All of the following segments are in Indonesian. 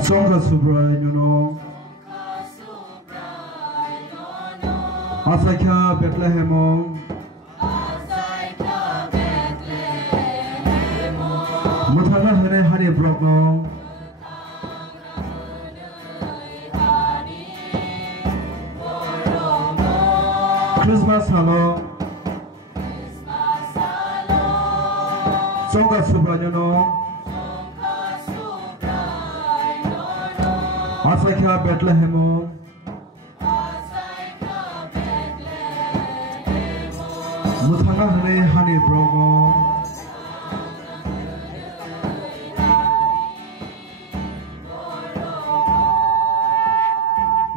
Songka subrai nuno Asaika Bethlehem Mutana hane hani brokno Christmas halo Songka subrai nuno Asaika Bethlehem Mutana hane hani brokno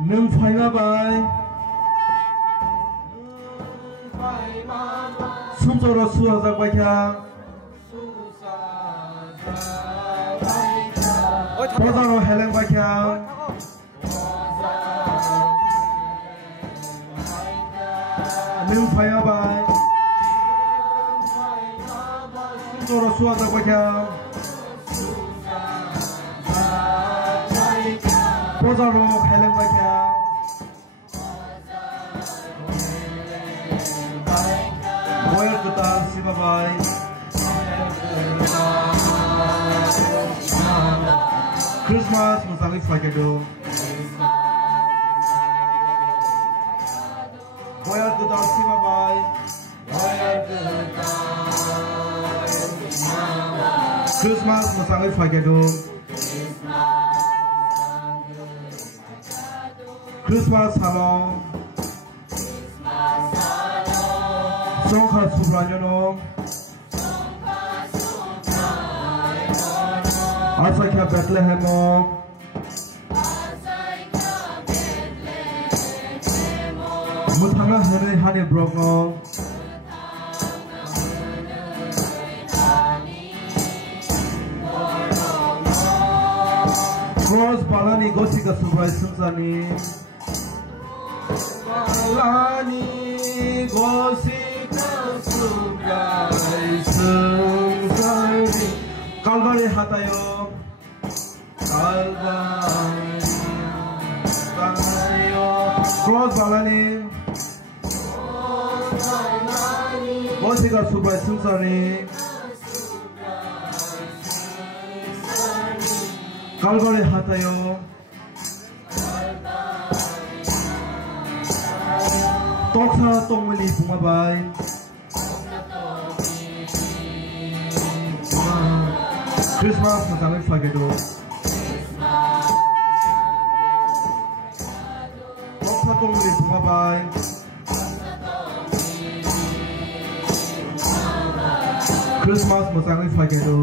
Nung faiba bai Sumsoro suaza baikya Pozaro heleng baikya Nung faiba bai Sumsoro suaza baikya Pozaro heleng baikya Boyer kutal siba bai Christmas musangit fakedo Boyer kutal siba bai Christmas musangit fakedo Christmas halo Songka subranyono Asaika Bethlehem Mutanga hane hani brokno Cross balani gosika subrai sumsani balani gosika subrai sumsani Calvary hatayo Calvary Cross balani Gosika subrai sumsani Calvary hatayo Toksa tongmeli pumabai Christmas matangin fagedo Toksa tongmeli pumabai Christmas matangin fagedo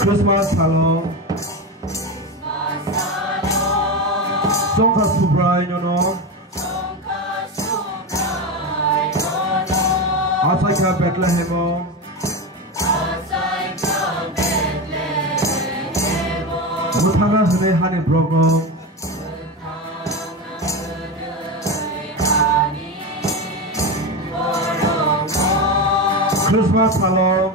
Christmas halo Songka subrai nono Asaika Bethlehem Mutanga hane hani brokno Christmas halo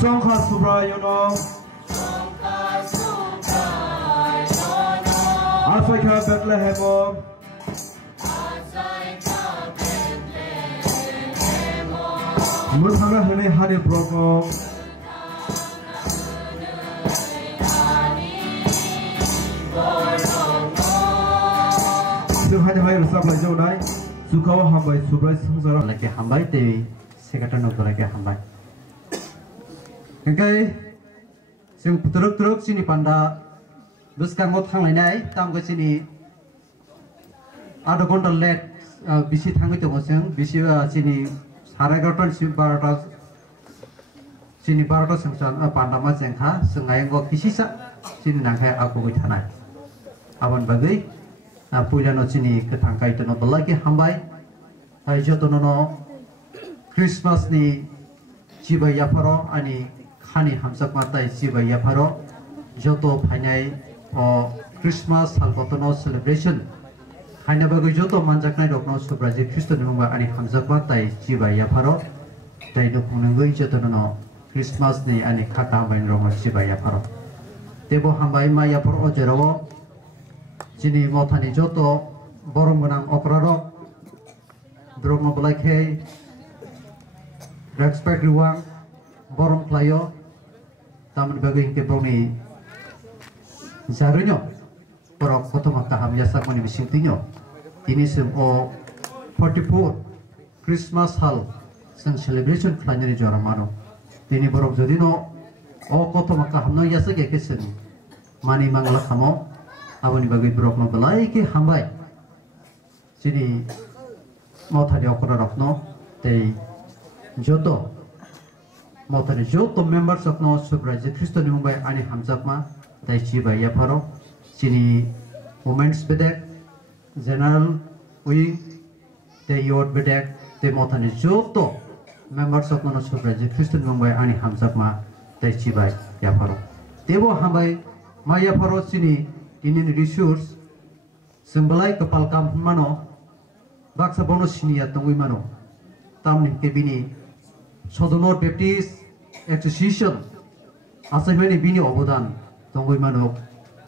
Songka subrai nono Asaika Bethlehem Mutanga hane hani brokno Sung hanya hai rusap lai jau nai Sukawa hambai subrai sungsara lagi hambai te sekatan nok lagi hambai Engkai sing turuk sini panda Buskang ngot hang lainai tam ke sini ada kontal let bisi thangi to ngoseng bisi sini 11:30 sini 12 sengsan pandama jengkha sengai ngok kisisa sini nangkai aku bithanai awan bagai puilano sini ketangkai to no lagi hambai hai jotono Christmas ni jibai yaparo ani khani hamsak matai jibai yaparo joto phainai o Christmas halkotono celebration Hanya bagi joto manjaknai dokno subraji Kristo nungba ani hamzakma tai jiba ya paro tai dok nungoi joto no Christmas ni ani khata bain rong jiba ya paro tebo hambai ma ya paro ojero jini mothani joto borong menang okraro drogno belakhe respect ruang borong playo taman bagi ke broni zarunya porok kotoma kaham yasak mani bisintinyo ini semua 44 Christmas hal sang celebration klanjani jora mano ini borok jodino o kotoma kaham no yasak ekesen mani mangla khamo aboni bagi borok no belai ke hambai sini mau tadi okora rokno tei joto mau tadi joto members okno subraji Kristo ni mumbai ani hamjakma tei chiba ya paro sini women's bedek general wing te yod bedek te mothani joto members of no subraji Kristo ni mumbai ani hamjakma tei chiba ya paro tebo hambai ma ya paro sini ini resource sembalai kepal kam mano baksa bono sini ya tungui mano tamni kebini Sodonor Baptist Association asaimani bini obodan tungui mano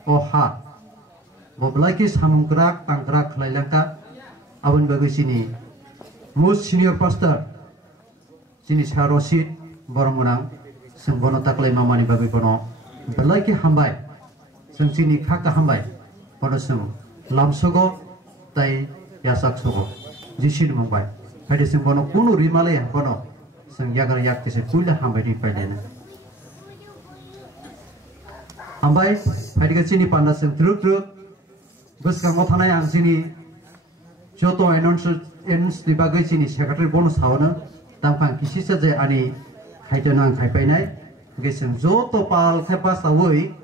oha boblaki samungkrak tangkrak khlailangka abon bagi sini most senior pastor sini Sarosid Boromunang sengbono taklai mamani bagi bono belaki hambai seng sini khaka hambai bono seng lamsogo tai yasak sogo jisin mumbai pada seng bono kuno rimale bono seng yagar yak kese kuila hambai di paidena hambai pada ke sini panda seng truk bus kang othanai ang sini joto announce di bagai sini secretary bono sauna tamkang kisi saja ani khaitona khaipainai geseng joto pal khaipa sawoi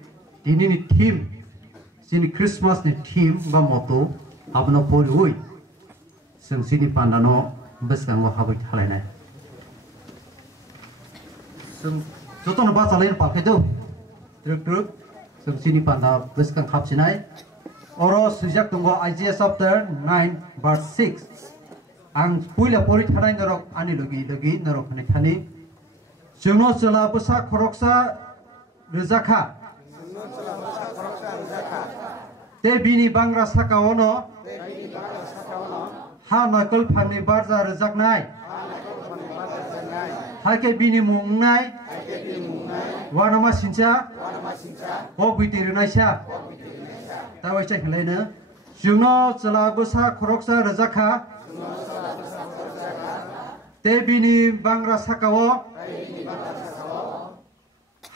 ini ni theme sini Christmas ni theme ba moto abno pori seng sini pandano bus kang habai thalainai seng joto no ba chalain pa khaido truk seng sini panda bus kang khapsinai oro sujak tunggo Isaiah chapter 9 verse 6 ang puila pori thanai norok ani logi norok ni thani jono chela busa khoroksa rejaka te bini bangra saka ono ha nakal phangni barja rejaknai ha ke bini mungnai wanama sincha o bitirnai sha tawai cek lainnya jono chela busa khoroksa rejaka te bini bangra sakao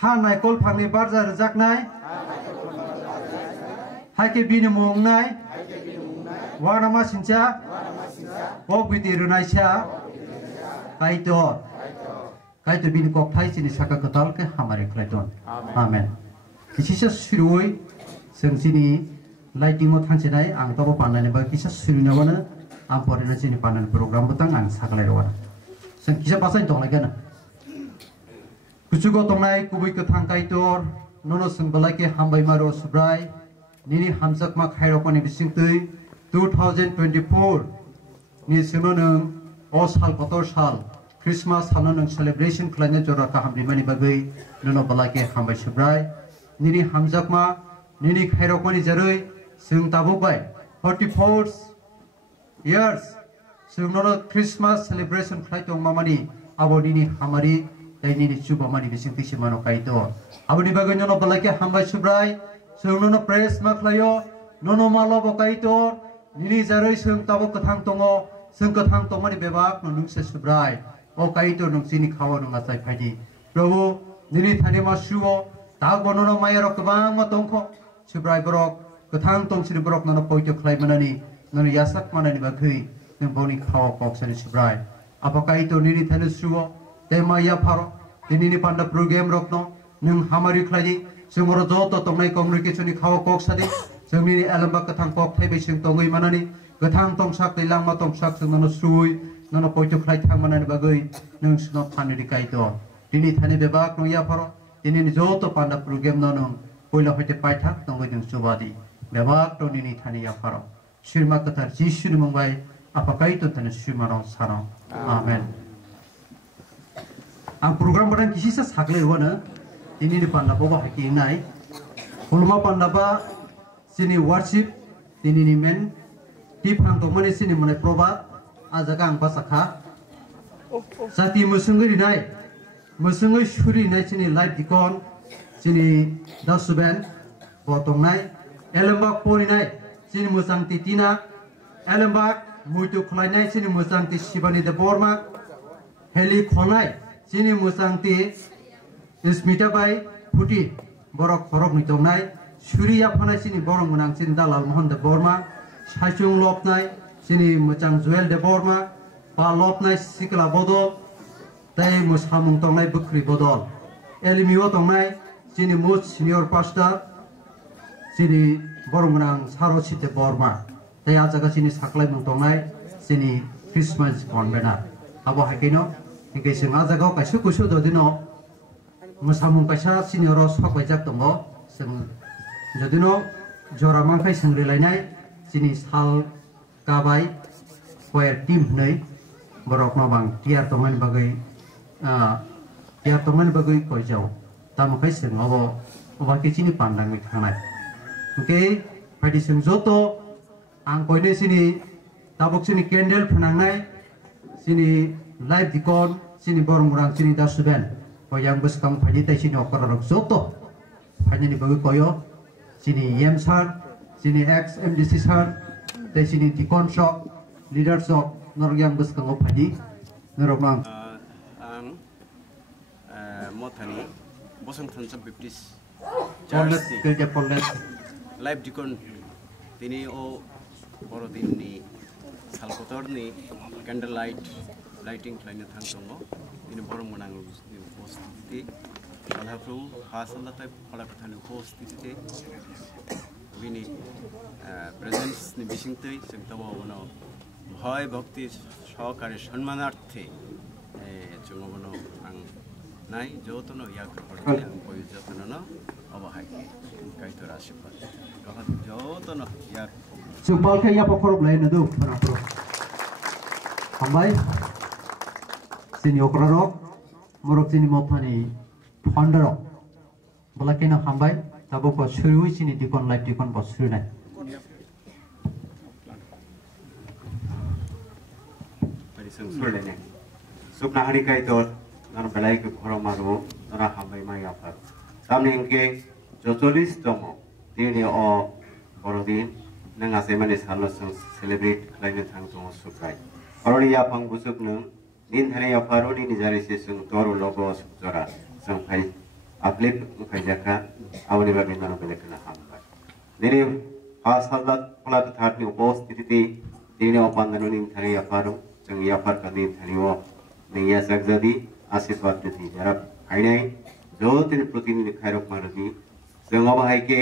ha naikol phangni barja rejaknai haike bini mungnai wanama sincha o bitirnai sha kaito bini kok thai sini saka katal ke hamari klaiton amen kisisa surui seng sini lighting mo thangsinai ang tobo panai ba kisa surina wana am porina sini panan program butang ang saklai wana seng kisa pasai tong lagi na kuchugo tongnai kubui ke thangkai tor nono seng balake hambai maro subrai nini hamsak ma khairokani bisingtui 2024 ni semonong o sal kotor sal Christmas hanonong celebration khlane jora ka hamri mani bagai nono balake hambai subrai nini hamsak ma nini khairokani jaroi seng tabubai 44 years seng nono Christmas celebration khlaitong mamani abo nini hamari dai nini chuba mani bising tisi mano kaito abo ni bagai nono balake hambai subrai seng nono praise ma khlayo nono malo bo kaito nini jaroi seng tabu kathang tongo seng kathang tongmani bebak nung se subrai o kaito nung sini khawa nung asai phaidi prabhu nini thani ma suo tag bonono mayaro kabang ma tongkho subrai borok kathang tong sini borok nono poito khlai manani nono yasak manani bakhui nung boni khawa kok sani subrai apakai to nini thani suo tema ya pharo nini panda program rokno nung hamari khlai sumoro joto tongnai congregation ni khawa kok sadi sungni alamba kathang kok thai besing tongoi manani kathang tong sak tilang ma tong sak nono sui nono poito khlai thang manani bagai nung sno phani dikai to nini thani bebak no ya pharo nini joto panda program nono poila hoite paithak tongoi nung subadi bebak to nini thani ya pharo Shirma katar Jishu ni mungbai apakai itu tanya Shirma sarong. Amen. Ang program barang kisi sa sakle wana ini di pandapa ba haki nai. Hulma pandapa sini worship ini ni men tipang to mani sini mani probat ajaga ang pasakha. Sati musungi nai musungi shuri nai sini live dikon sini dasuben potong nai elembak poni nai sini musang titina elembak mutu khlai nai sini musang ti shibani de borma heli khonai sini musangti ismita bai puti borok khorok ni tongnai suriya phanai sini borong munang sin dalal mohon de borma saichung lopnai sini muchang joel de borma pa lopnai sikla bodol tai musamung tongnai bukri bodol elimiwo tongnai sini mus senior pastor sini borong munang sarochi de borma tai ajaga sini saklai mung tongnai sini Christmas konbena abo hakino Hingga sengaja kau kasih kusu dodino, musamung kasih senior sok bajak tongo, jodino joramang kai sengri lainai sini sal kabai, kue tim nai, borok mabang tiar tongan bagai kau jauh, tamu kai sengaja, obaki sini pandang mikhanai. Oke, pada sengjoto, angkoine sini, tabok sini candle penangai, sini live dikon sini borong murang sini dasuben koyang beskang phaji tai sini okorok joto phaji ni bagi koyo sini yemsar sini ex MDC sar tai sini dikon shop leader shop norgyang beskang phaji noromang ang mothani bosongthon sa baptist Pollet kelja pollet live dikon tini o borodin ni salkotor ni candle lighting lainnya thang tongo ini borong menang postiti salhapru hasalla tai phala kathani postiti bini presence ni bisingtei sengtabo bono bhai bhakti সহকারে সম্মানার্থে চুঙ্গবনো আং নাই যতনো ইয়া করতে আং কই যতনো অবহাই কাইতো আশীর্বাদ কথা যতনো ইয়া Sumpal ke ya pokok lain itu pernah pro. Hambai sini okrarok morok sini mothani phondarok bola kena hambai tabo ko shuru sini dikon live dikon bosru nai parisang sule ne supna hari kai tor nan belai ke khoro maru nara hambai mai apar samne inke 44 tomo dini o borodin nang asemane salo celebrate lain thang tomo suprai orori ya pang busuk nang nin thane ya faroni ni jare se sung toru logo sukjora sung phai aplip mukhai jaka awni ba binana belekna hambai dini hasalat plat tharni upostiti dini opandano nin thane ya faru sung ya far kadin thani o niya sagjadi आशीर्वाद देती जरा आइने जो तीन प्रतिनिधि खायरक मारती जोंगा बाहायके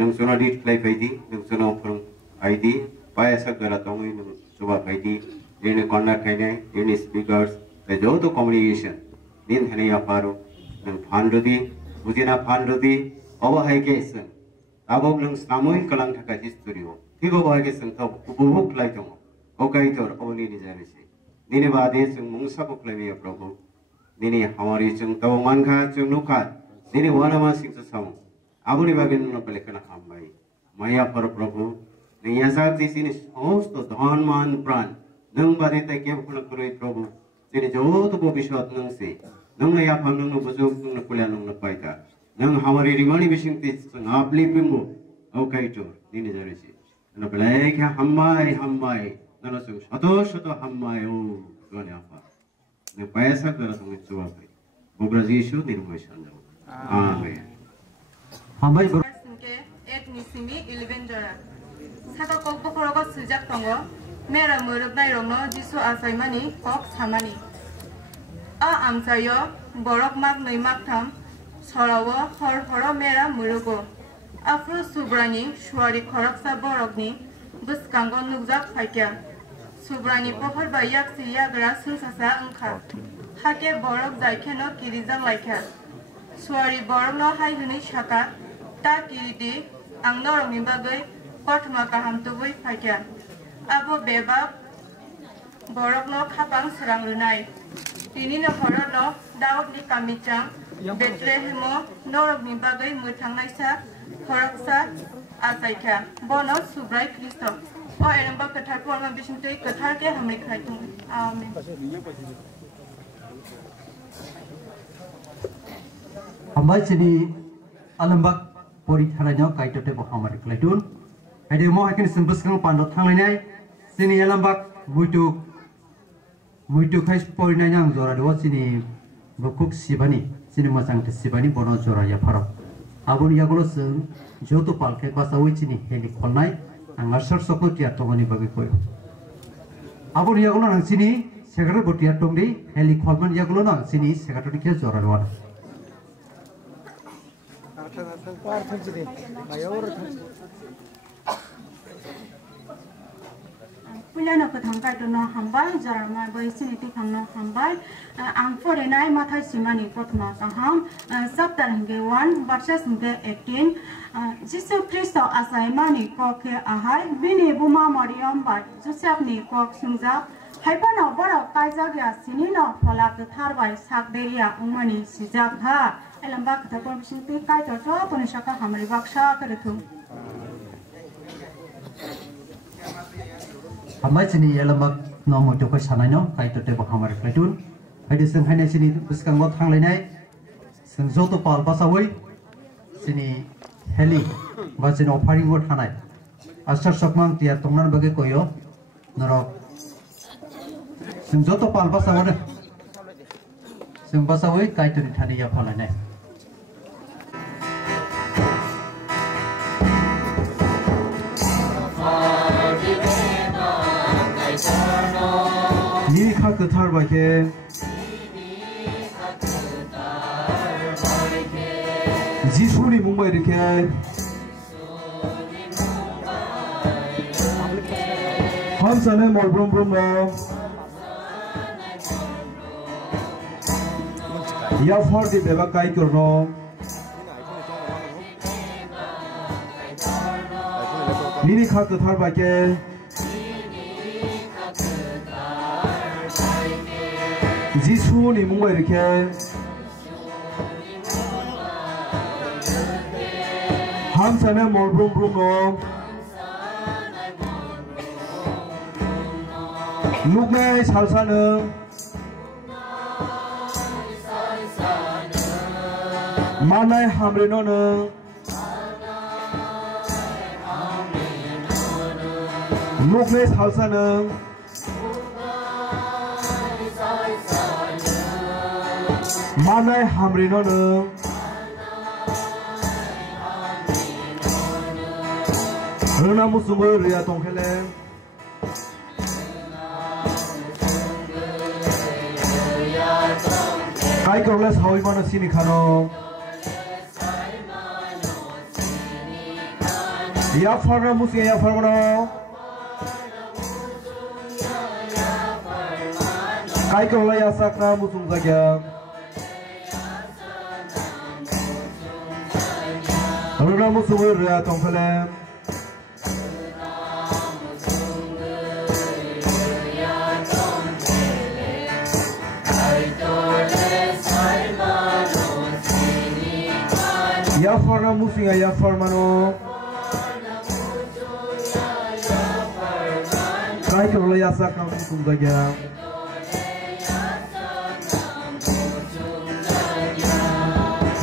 नोंसोना डिट प्ले बायदि नोंसोना फोरों आइदि पायसा गरा दङै नों सुबा बायदि जेने कन्डक्ट खायनाय जेने स्पीकर्स जो तो कम्युनिकेशन दिन थाने यापारो नों फानरदि बुजिना फानरदि अबाहायके जों आबोक नों सामूहिक कलां थाखाय हिस्टरियो थिगो बाहायके जों तो उपभोग खालाय दङ अकायतर अवनि निजारिसे Dini bade jeng mungsa buklemi ya Prabhu. Dini hamari jeng tau mangka jeng nukat. Dini wana masing sesam. Abu ni bagian nuna pelekana hambai. Maya para Prabhu. Niya sakti sini hosto dhan man pran. Nang bade tay kya bukuna kurui Prabhu. Dini jauh tu bobishat nang se. Nang naya pang nang nubuzuk nang nakulya nang napaita. Nang hamari rimani bising tis jeng apli pimbo. Okay jor. Dini jari si. Nuna pelekya hambai hambai. Nana sung shato hammai o gane apa ne paisa kara sung chuwa pai bogra jishu nirmay shanjo amen hambai के 8 निसिमी 11 जरा सादा कक बखरग सुजाक दङ मेरा मुरुबनाय रंनो जिसु आसायमानि कक सामानि आ आमसायो बरक माग नै माग थाम सरावो हर हर मेरा मुरुगो आफ्रो सुब्रानि सुवारि खरकसा बरकनि बुसकांगो नुगजाक फाइक्या सुब्रानि पहर बायाक सियाग्रा सुंसासा अंखा हाके बरक जायखेनो किरिजां लायख्या सुवारि बरकनो हायहुनि साका ता किरिदि आं नरंनि बागै Potma kaham tubui phaikya. Abo bebab borok no khapang serang lunai. Tini no horot no daud ni kamichang Betlehemo norok ni bagai muthang naisa horok sa asaikya. Bono subrai Kristo. O eramba kathar porma bisintei kathar ke hamri khaitung. Amen. Hambai sini alambak pori tharanya kaitote bohamar klaitun. Ade mo hakin sembuskan pandot thanglai sini alambak muitu khais pori nanyang jora do sini bukuk sibani sini masang te sibani bono jora ya pharo. Abun yagulo sung joto palke basawi sini heli kholnai angar sar sokko tia tongani bagi koy. Abun yagulo nang sini segar botia tongdi heli kholman yagulo nang sini segar ke jora do. Pilihan aku tangkai tu no hambai jarang bai sini ti kang no hambai ang forenai mathai simani potma kaham sabtar hingge 1 verses hingge 18 Jisu Kristo asai mani koke ahai bini buma Maryam bai Joseph ni kok sungjak haipano borok kaijagya sini no phola ke tharbai sakderia umani sijak ha elambak thapon sinti kai to punisaka hamri baksa karethu Hambai sini elambak no moto ko sanai no kaitote bohamar klaitun ade sing haine sini biskang go thanglai sing joto pal basawai sini heli ba sini offering go thanai asar sokmang tia tongnan bage koyo norok sing joto pal basawai sing basawai kaitun thani ya phalai nai Ni kha kathar ba ke Jisu ni mumbai rikhe Ham sane mol brom brom no Ya for di beba kai korno Ni kha kathar ba ke Jisu ni mumbai rikhe Ham sane mol brom brom no Lugnai salsana Manai hamre no no Lugnai salsana Manai hamre no no Rana musungo ria tongkhele Kai korle sawi mano sini khano Ya farna musi ya farmano Kai korle ya sakna musung jagya Rana musungo ria tongkhele Ya farna musinga ya farmano Kai korle ya sakna musung jagya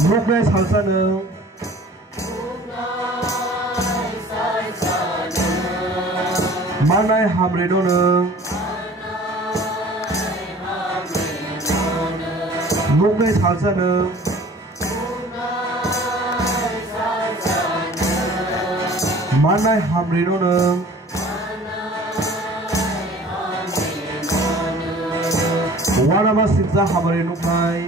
Muknai salsana Manai hamre no no Muknai salsana Manai hamre no no Wana ma sinza hamre nuknai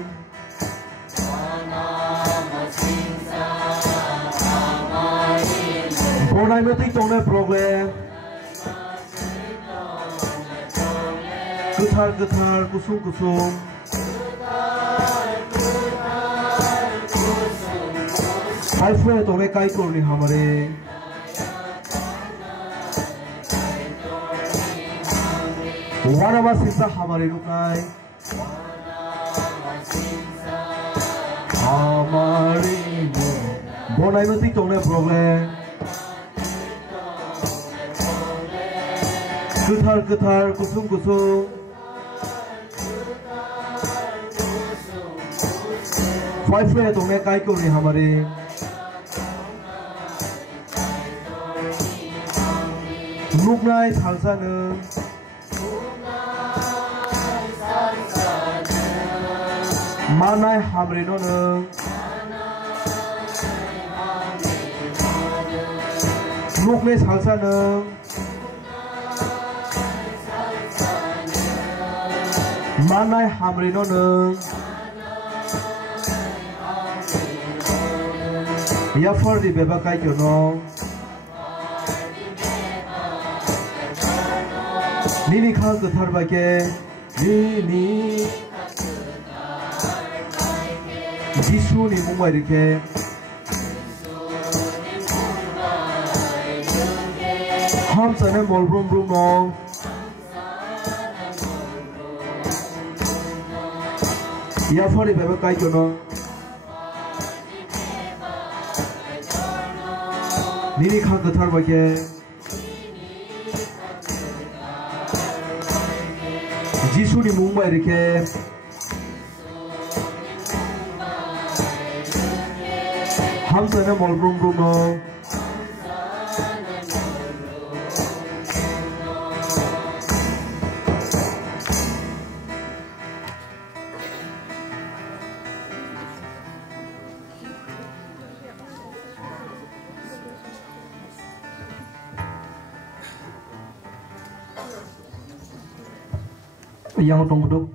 Bonai metik tongne problem Getar kusum kusum Hai fue tongne kai korni hamare Warama sisa hamari nuknai hamari no bonai no tik tongne problem Kuthar kusum Five way tongne kai kori hamari Nuknai salsa ne Manai hamrino ne Nuknai salsa ne Manai hamrino ne Ya for di beba kai kyono Nini khang kuthar bake Nini Jishu ni mumbai rike Ham sane mol brum no Ya fari bebe kai kyono Nini khang kuthar bake Jishu ni mumbai rike Ham sane mol brum no Yang utong duduk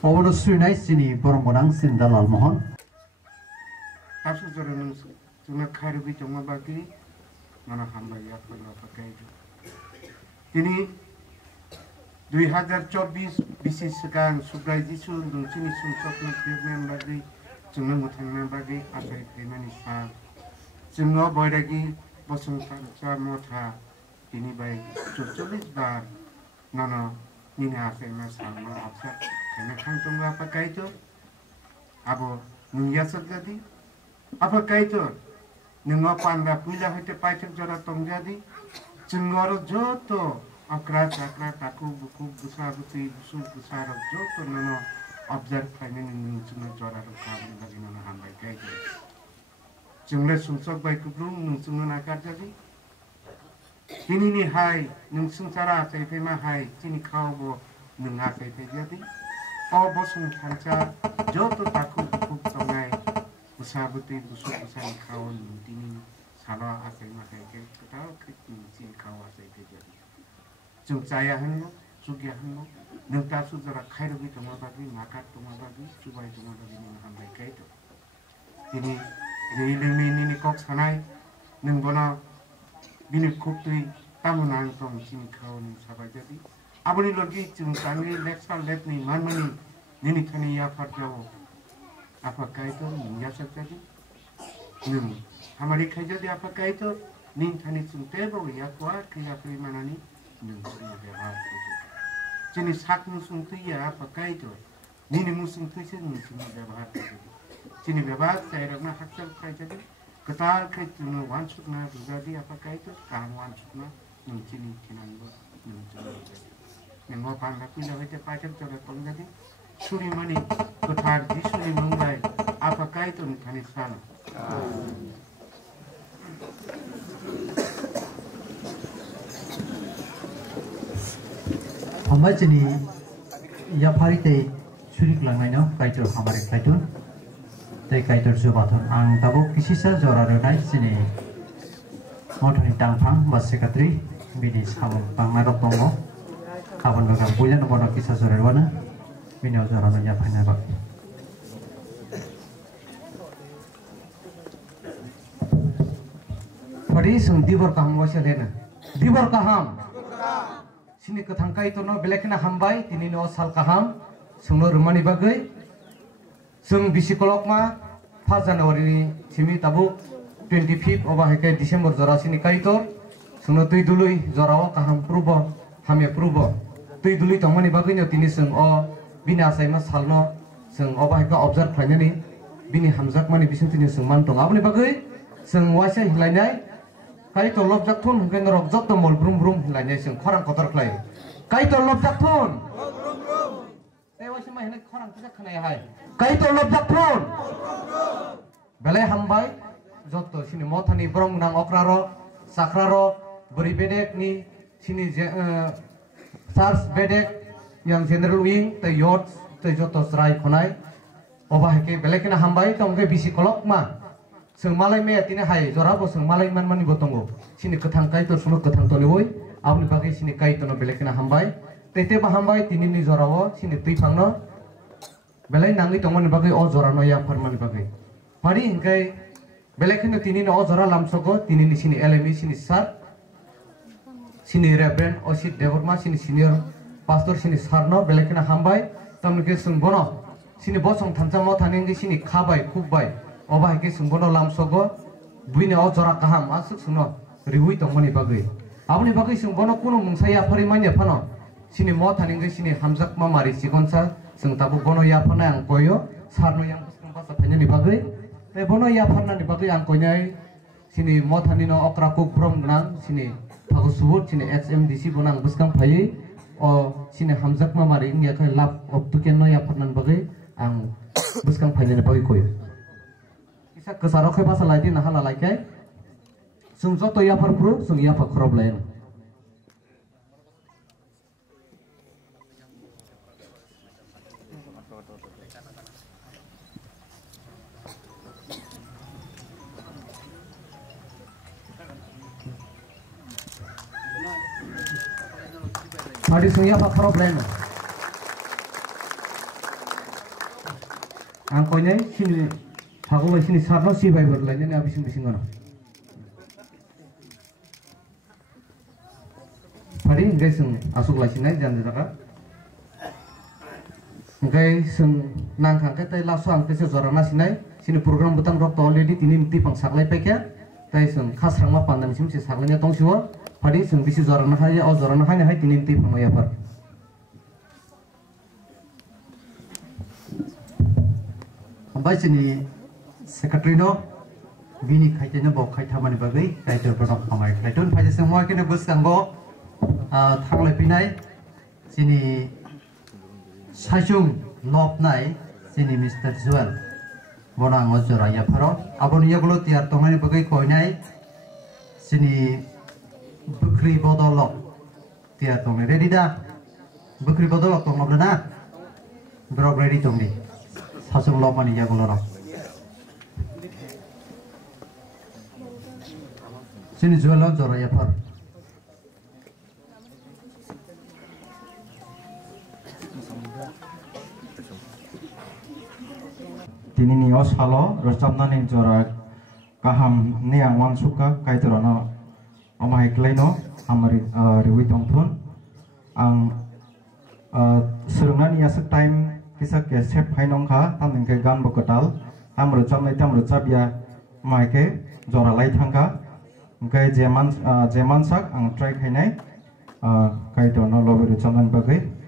Obodo sunai sini borong borang sin dalal mohon. Asu jaran cuma khair bi cuma bagi mana hamba ya pada pakai itu. Ini 2024 bisnis sekarang sugai jisu dong sini sunsoknya firman bagi cuma mutangnya bagi asai firman isa. Cuma boy lagi bosong saja mutha ini baik 40 bar nana ini asai masalah apa. Karena kan tunggu apa kaitu, abo nungyasat jadi, apa kaitu, nunggu panda puja hite pacak jara tong jadi, cengor joto, akra taku buku besar besar joto nono observe kayaknya nunggu cengor jara rukam lagi nono hambai kaitu, cengor sungsok baik kubung nunggu cengor akar jadi, ini nih hai nunggu sungsara saya tema hai, sini kau bo nunggu saya jadi. Oh bosong kanca joto takut buku songai usabuti busuk usai kawan ini salah asai makai ke ketahu kritik kau asai jadi jung saya hendak sugia hendak nengta sudara khair bi toma bagi makat toma bagi subai toma bagi mengambil ke itu ini ini kok sanai nengbona bini kuptui tamu nantong sini kawan sabai jadi Aboni lagi cungkani leksa lek ni manmani nini kani ya farjao apa kaito niya sakadi nim hamari khajadi apa kaito nin thani chungte bo ya kwa kriya primanani nim suni ବ୍ୟବହାର chini sak musung tu ya apa kaito nini musung tu se nim suni ବ୍ୟବହାର chini ବ୍ୟବହାର sairagna haksal khajadi ketar khajunu wansukna bugadi apa kaito kam wansukna nim chini kinango nim chuni Nenggo panda puja hite pacak jara tong jadi suri mani ketar di suri mumbai apakah itu nitani sana hamba jeni ya parite suri kelangai no kaitor hamare kaitor tei kaitor jubathon ang tabo kisisa jora renai jeni mothoni tangphang ba sekretari bini samung pangmarok tongo Kapan bakal punya nomor kisah sore wana, bini orang nanya banyak bak. Padi sung dibor kaham wasi lena, dibor kaham. Sini ketangkai itu no belekna hambai, tini no sal kaham, sungno rumani bagai sung bisikolok ma 1 Januari ni simi tabu 25 oba hekai Desember jora sini kaitor sungno tui dului jorao kaham prubo hamya prubo tui dului tongmani bagai nyo tini sung o bini asai ma salno sung oba hekai observe khainani bini hamjak mani bising tini sung man tong abni bagai sung waisa hilainai kaitor lobjak thun hingke norok jot mol brum brum hilainai sung khorang kotor khlai kaitor lobjak thun tewa hene khorang kijak khanai hai kaitor lobjak thun belai hambai joto sini mothani borong nang okraro sakraro beri bedek ni sini SARS bedek yang general wing te yacht te joto serai khonai oba heke belai kena hambai tongke bisi kolok ma sung malai me tine hai jorabo sung malai man mani botongo sini kethang kaitor suno kethang toni hoi abni bagai sini kaitor no belai kena hambai tete ba hambai tini ni jorao sini tui phangno belai nangi tongmani bagai o jorano ya farmani bagai pari hingkai belai kena tini no o jora lamsogo tini ni sini LME sini sar sini reverend osit devorma sini senior pastor sini sarno belai kena hambai tamke sung bono sini bosong thamjamo thaningi sini khabai khubbai oba hike sung bono lamsogo buine o jora kaham asuk suno rihui tongmani bagai abni bagai sung bono kuno mungsaya farimanya phano sini mo thaningi sini hamjak ma mari sikonsa sung tabu bono ya phana ang koyo sarno yang busung pasa phanyani bagai te bono ya phana ni bagai ang koyai sini mo thanino okra kuk brom nang sini phagu subut sini HMDC bonang buskang phai o sini hamjak ma mari ingya kai lap optuken no ya phana bagai ang buskang phanyani bagai koyo isa kesaro khoi pasa laiti nahala laikai sung joto ya phar pro sung ya phakrob lain Mari sungya pak problem. Angkonya sini, aku sini sarno si fiber lainnya ni abis bising kono. Mari guys sung asuk lagi nai jangan jaka. Guys sung nang kangke tay lasu angke sejora nasi nai sini program butang rok already tini mti pang saklai pekya. Tay sung khas rangma pandang sim si saklainya tong siwa. Padi sung bisi jorana haya o jorana hanya hai tini mti pang ya par. Ambai sini secretary no bini kaitanya bok kait thamani bagai kaitor pronok amai kaiton phaje semua kene bus kanggo thanglai pinai sini sajung lop nai sini Mr. Joel bonang ojora ya paro abon ya gulo tiar tongani bagai koinai sini bukri bodolok tiar tongni ready dah bukri bodolok tong na brok ready tongni sajung lop mani ya gulo ro sini Joel ojora ya paro tini ni osalo rostamna ning jora kaham ni ang wan suka kaitorano amai kleino amari riwi tongthun ang serungan ya sek time kisa ke sep hainong kha tamning ke gan bokotal amro chamnai tamro chabia mai ke jora lai thangka ngai jeman sak ang try khainai kaitorano lobe chamnan bagai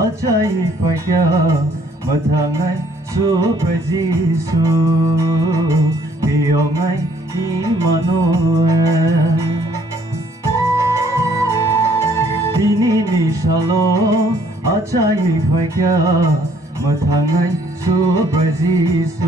Ajai paikya mathangai surprise Jisu piongai Immanuel ini ni salo ajai paikya mathangai surprise Jisu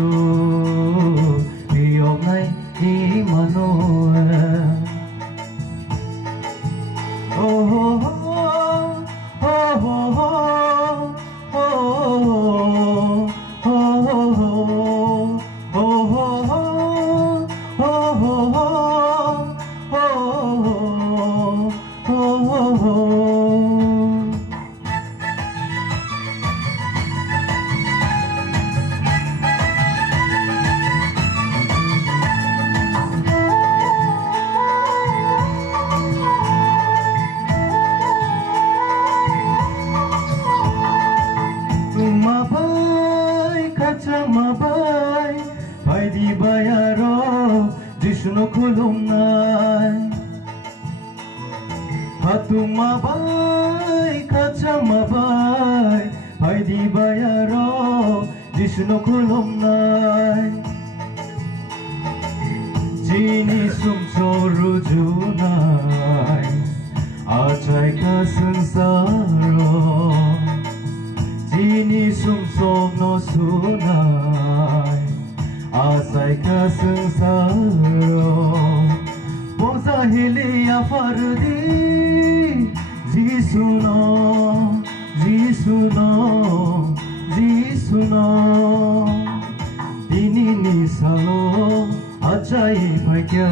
bayaro jishnu khulumnai hatuma bai khachama bai haidi bayaro jishnu khulumnai jini sumso rujunai achai ka sansaro jini sumsom no sunai asai ka sansaro boza hilia fardi jisuno jisuno jisuno tini nisalo achai bhagya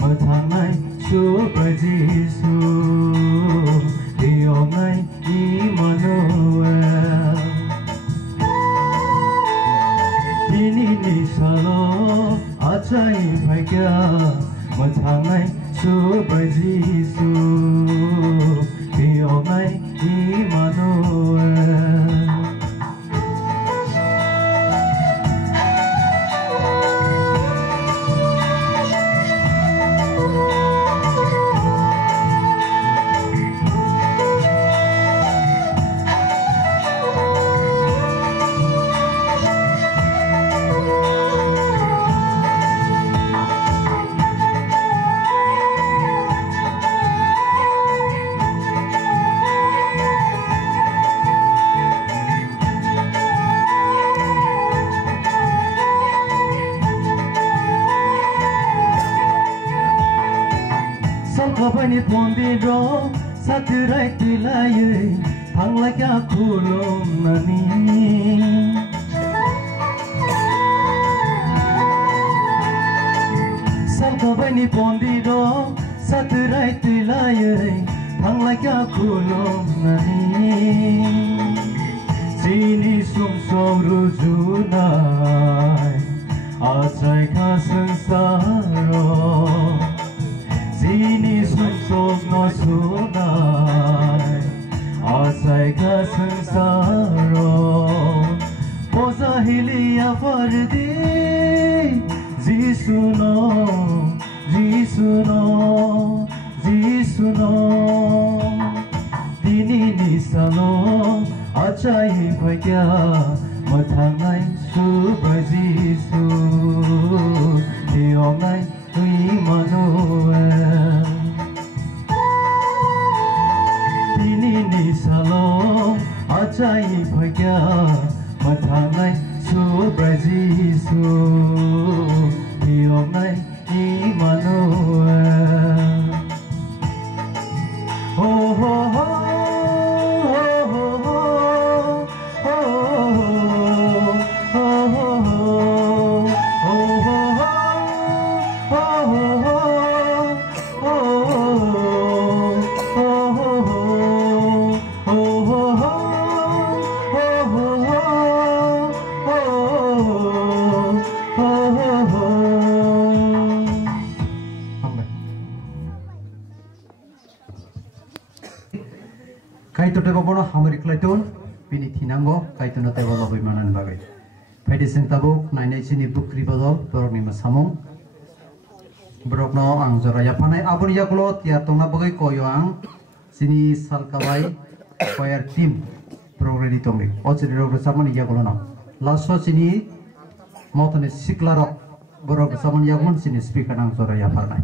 mathanai super jisu diongai Emmanuel tini nisalo achai bhagya mathanai super jisu diongai Emmanuel Kapani pondiro saturai tilaye panglakya kulum nani Kapani pondiro saturai tilaye panglakya kulum nani Sini sumsom rujunai achai ka sansaro Sini sumsom no sunai asai ka sansaro boza hilia fardi jisuno jisuno jisuno tini nisalo achai bhagya mathangai super jisu diongai Emmanuel tini nisalo achai bhagya mathangai super jisu diongai Emmanuel oh ho ho Kaito tebo bono hamari klaiton bini thinango kaito no tebo lobai manan bagai phaidi sing tabuk nainai sini bukri bodol torok ni masamung brok no ang jora yapanai abun yaklo tia tongna bagai koyo ang sini salkabai choir team progredi tongi ochri rok samani yaklo na laso sini motone siklarok borok samani yakon sini speaker ang jora yapanai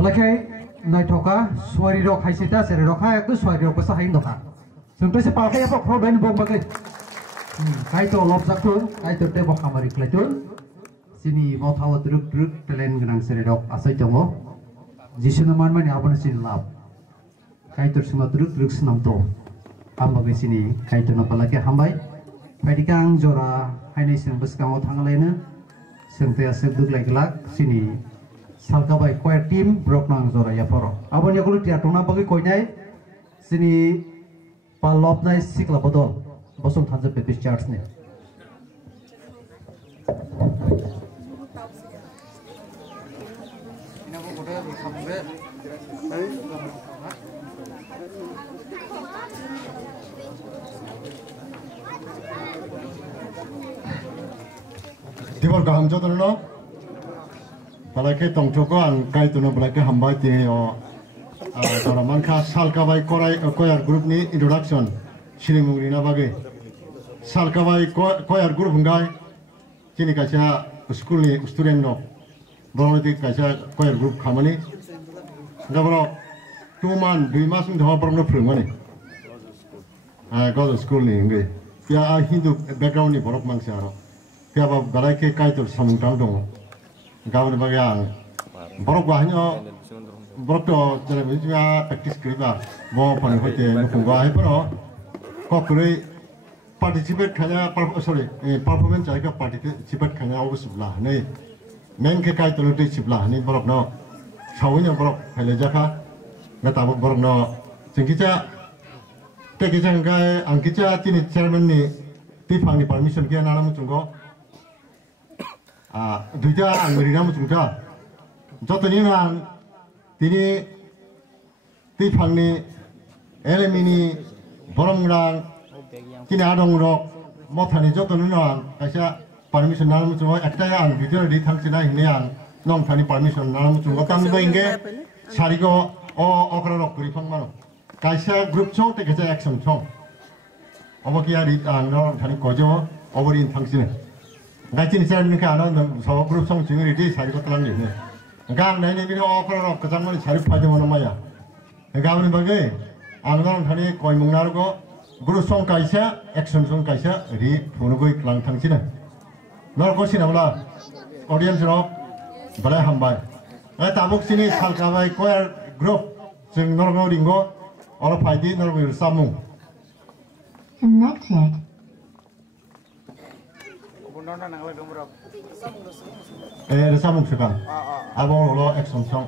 Balakai nai thoka suari rok hai sita sere rok hai aku suari rok pasah hain doka. Sungguh sepakai apa problem bong bagai. Kai to lop saktu, kai to te bok kamari kletun. Sini mau tahu truk telen genang sere rok asai tomo. Jisu naman mani abon sin lap. Kai to semua truk senam to. Am bagai sini kai to napalake hambai. Pedikang jora hai ni sing bus kamu thangalena. Sente asek duk lagi lak sini. Salkabai choir team broknang zora ya poro. Abon ya kulit ya tuna bagi koinai sini palop nai sikla bodol bosong thanza Baptist Church ne. Dibor kaham jodoh no. Balake tongchoko ang kai tuno balake hambai tini o toraman kha salkabai koyar group ni introduction silimungri na bage salkabai koyar group ngai kini kaisa school ni student no boloti kaisa koyar group khamani dabro 2 month 2 mas ng dhaw parno phungani go school ni ngai ya hindu background ni borok mangsa ro ya ba balake kai tur samungtang dong gawan bagian borok bahnya borok to television practice keriba bo pani hoite nukungwa hai paro kokuri participate khanya performance jaga participate khanya obusubla nei main ke kai tolu sibla ni borok no sawunya borok hele jaka ngata borok no jengkica tekica ngkai angkica tini chairman ni tipang ni permission kia nana mucungko duita angmerina mucungka jotoni nang tini tipang ni elemini borong kini adong rok mothani jotoni nang kaisa permission nana mucungko ekta ang video di thangchina hingni ang nong thani permission nana mucungko tamni inge sarigo okra rok kuri phangmano kaisa group chong te kaisa action chong obokia ri nong thani kojo oborin thangchine gaichin chairman ka anon so group chong jingri di sarigo tlang ni gang nai ni bino okra rok kajangmani sari phade mono maya gamni bagai nong thani koimung narugo group chong kaisa action chong kaisa ri phunugoi tlang thangchine nor kosin amla audience rok balai hambai tabuk sini salkabai koyar group sing norgo ringo ora paidi norgo samung connected samung sekarang abang lo action song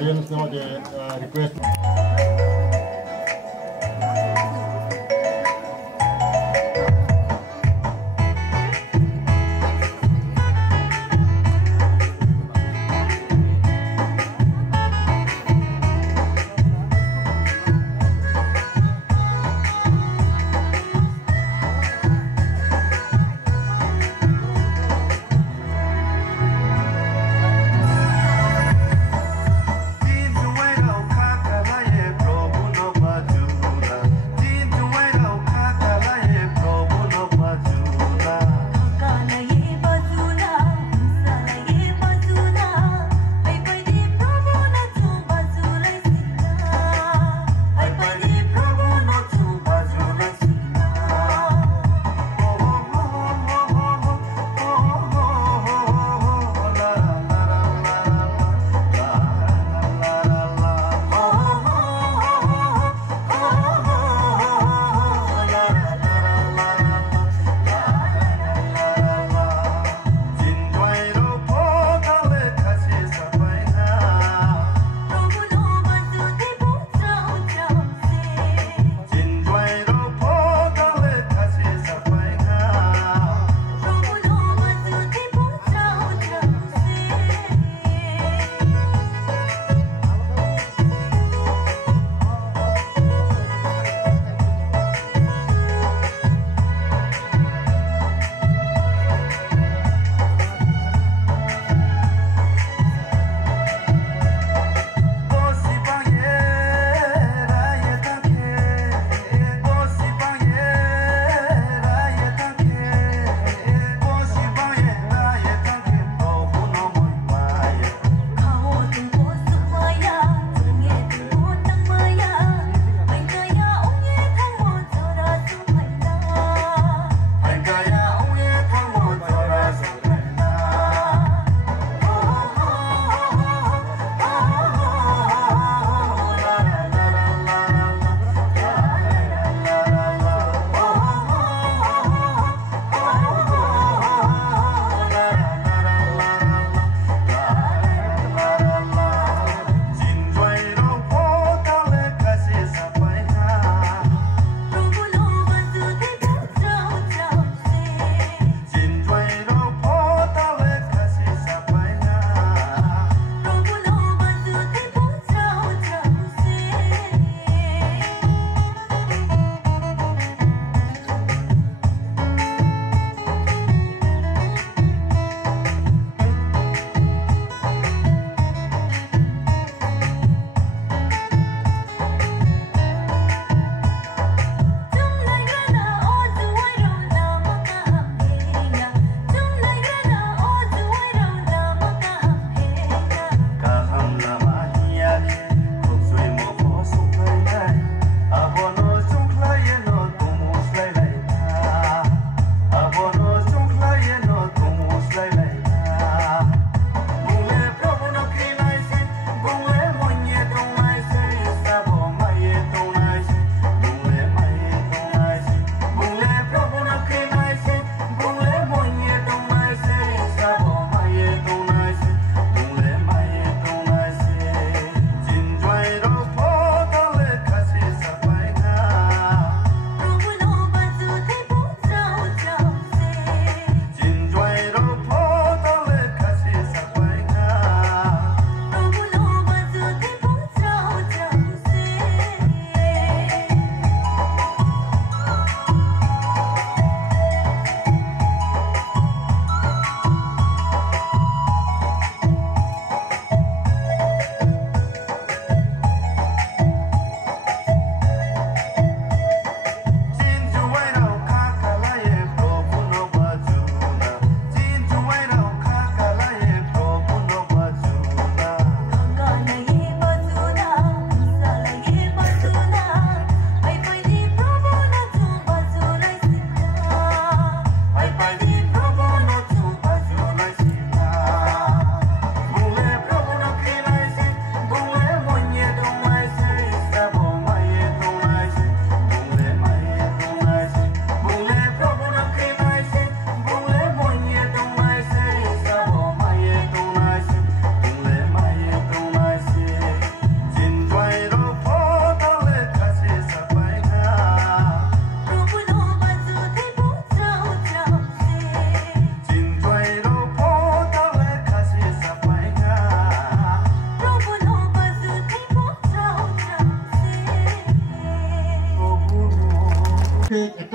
audience now the request. Give the way, oh, Kaka,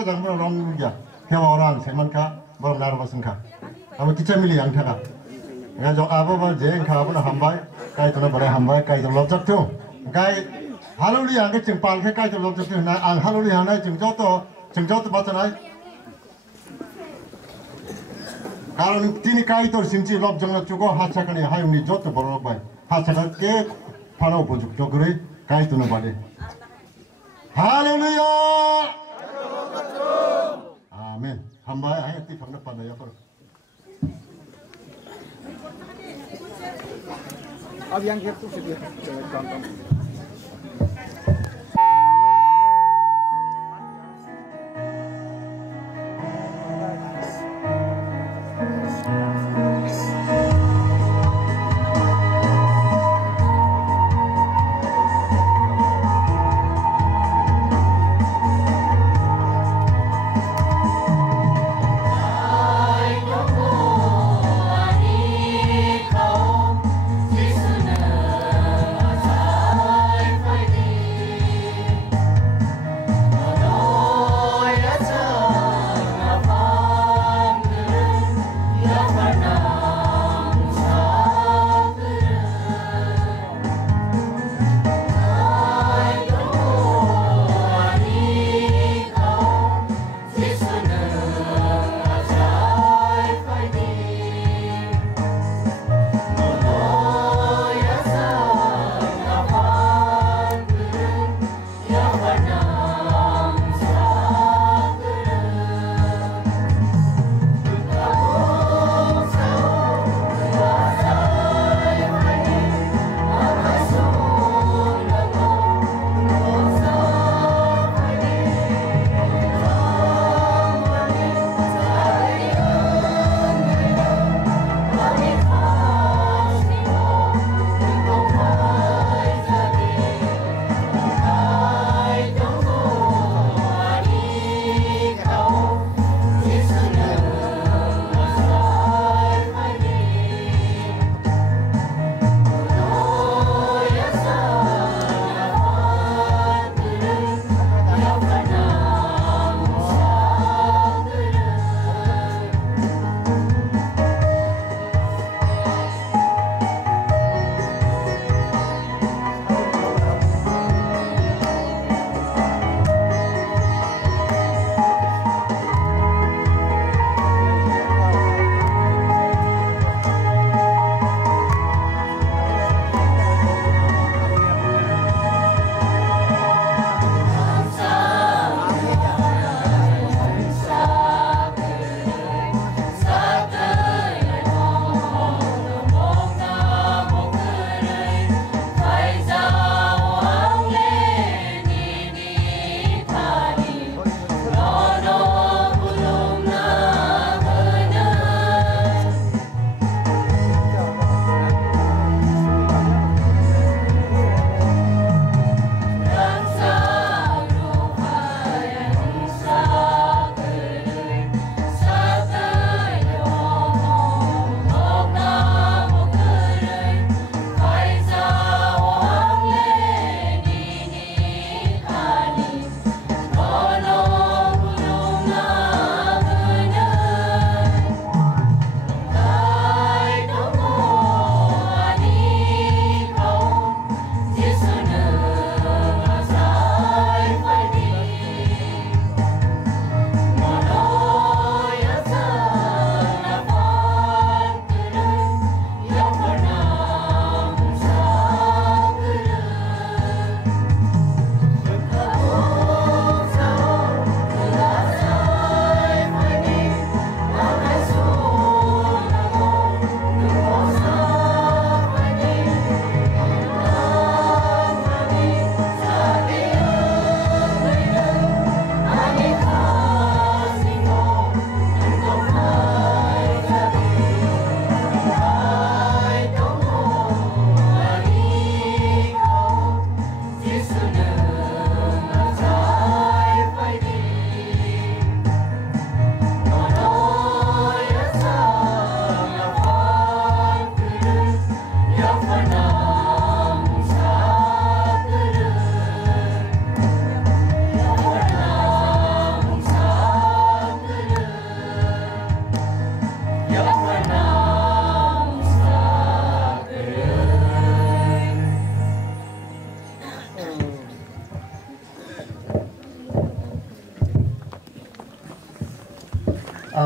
jang bro rong ya kya orang seman ka bro nar basun ka abo kicha mili yang thaka nga jok abo ba je kha abo na hambai kai to na bare hambai kai to lok chak tu kai haluli yang ke ching pal ke kai to lok chak tu na ang haluli yang nai ching jo to ba chanai karon tini kai to simchi lok jang na chugo hacha kani hayung ni jo to boro bai hacha ka ke phano bojuk jogre kai to na bale Hallelujah! Amen. Hambai ayat ti phang na pa na ya par. अब yang ke tu sedih contoh Oh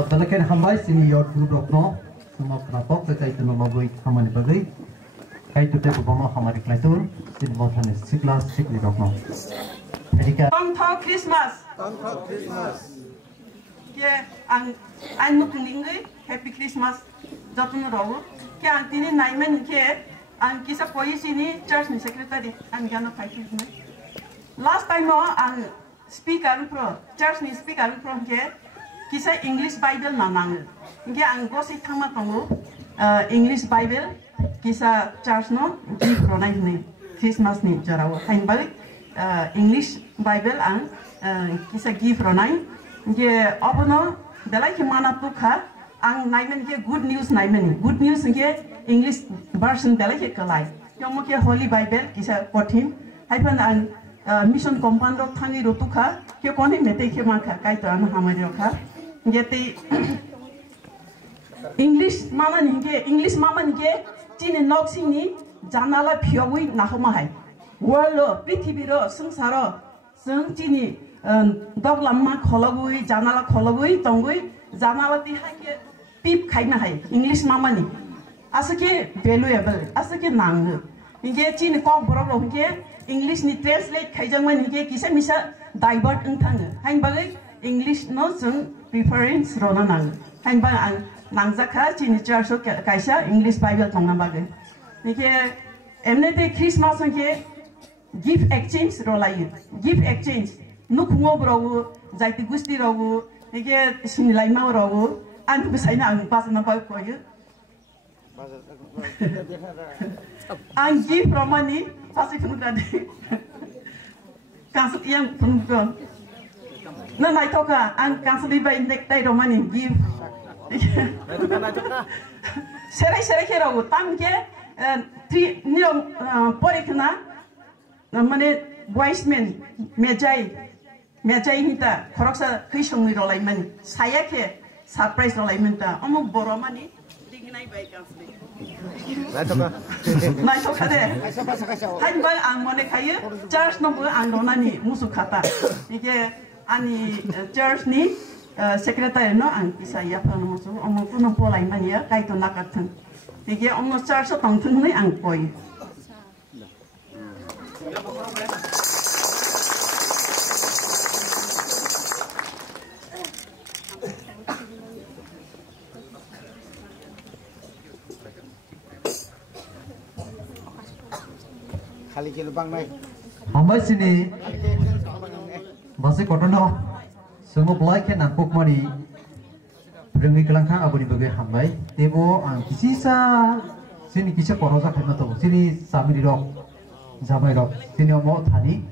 balakan hambai sini yor group rokno semua kenapok terkait dengan mabui hamani bagai kait tu teh bono hamari klaitur sini mau thane siklas sikli rokno Erika Tongthok Christmas ke ang nuklingai Happy Christmas jotun rawu ke ang tini naimen ke ang kisa polisi ni church ni secretary ang gana fighting ni last time no ang speaker pro church ni speaker pro ke kisa English Bible nanang ke ang gosi thangma tongo English Bible kisa church no gi pronai ni Christmas ni jarawo hain balik English Bible ang kisa gi pronai ke abono dalai ke mana tukha ang naimen ke good news ke English version dalai ke kalai yomo ke Holy Bible kisa kotin haipan ang mission compound thangi ro tukha ke kone mete ke makha kai to an hamari rokha gete English mama ke chini noksing ni janala phiogui nahoma hai world prithibiro sangsaro sung chini doglamma khologui janala khologui tongui janala ti haike pip khaina hai English mama ni asake valuable asake nang inge chini kok borok ke English ni translate khaijangman inge kisa misa divert thang hain bagai English no sung preference rona nang hain ba ang nangjakha chini church kaisa English Bible tongna bagai inge emnete Christmas ke gift exchange rolai gift exchange nukungo brogu jaiti gusti rogu inge sinilai ma rogu an bisaina ang pasana pa ko yu ang gift romani pasti kena deh kansel yang pun na naik toka ang kansel iba indek tay romani gift serai kira utang ke tri niom pori kena mane wise man mejai hita koroksa hisong ni rolai man saya ke surprise rolai man ta omo boromani dinginai baik kansel naik toka deh hain bal ang mone kayu church nomor ang donani musuh kata ini ani church ni secretary no ang bisa ya pernah musuh omong pun nomor lain mana ya kait tu nak katun ini omong church tongtung ni ang koi kali kilo bang nai hambai sini masih kotono semua pelai ke nampuk mani rengi kelangka abuni bagai hambai tebo ang kisisa sini kisah korosa kena tu sini sambil rok jamai rok sini omo thani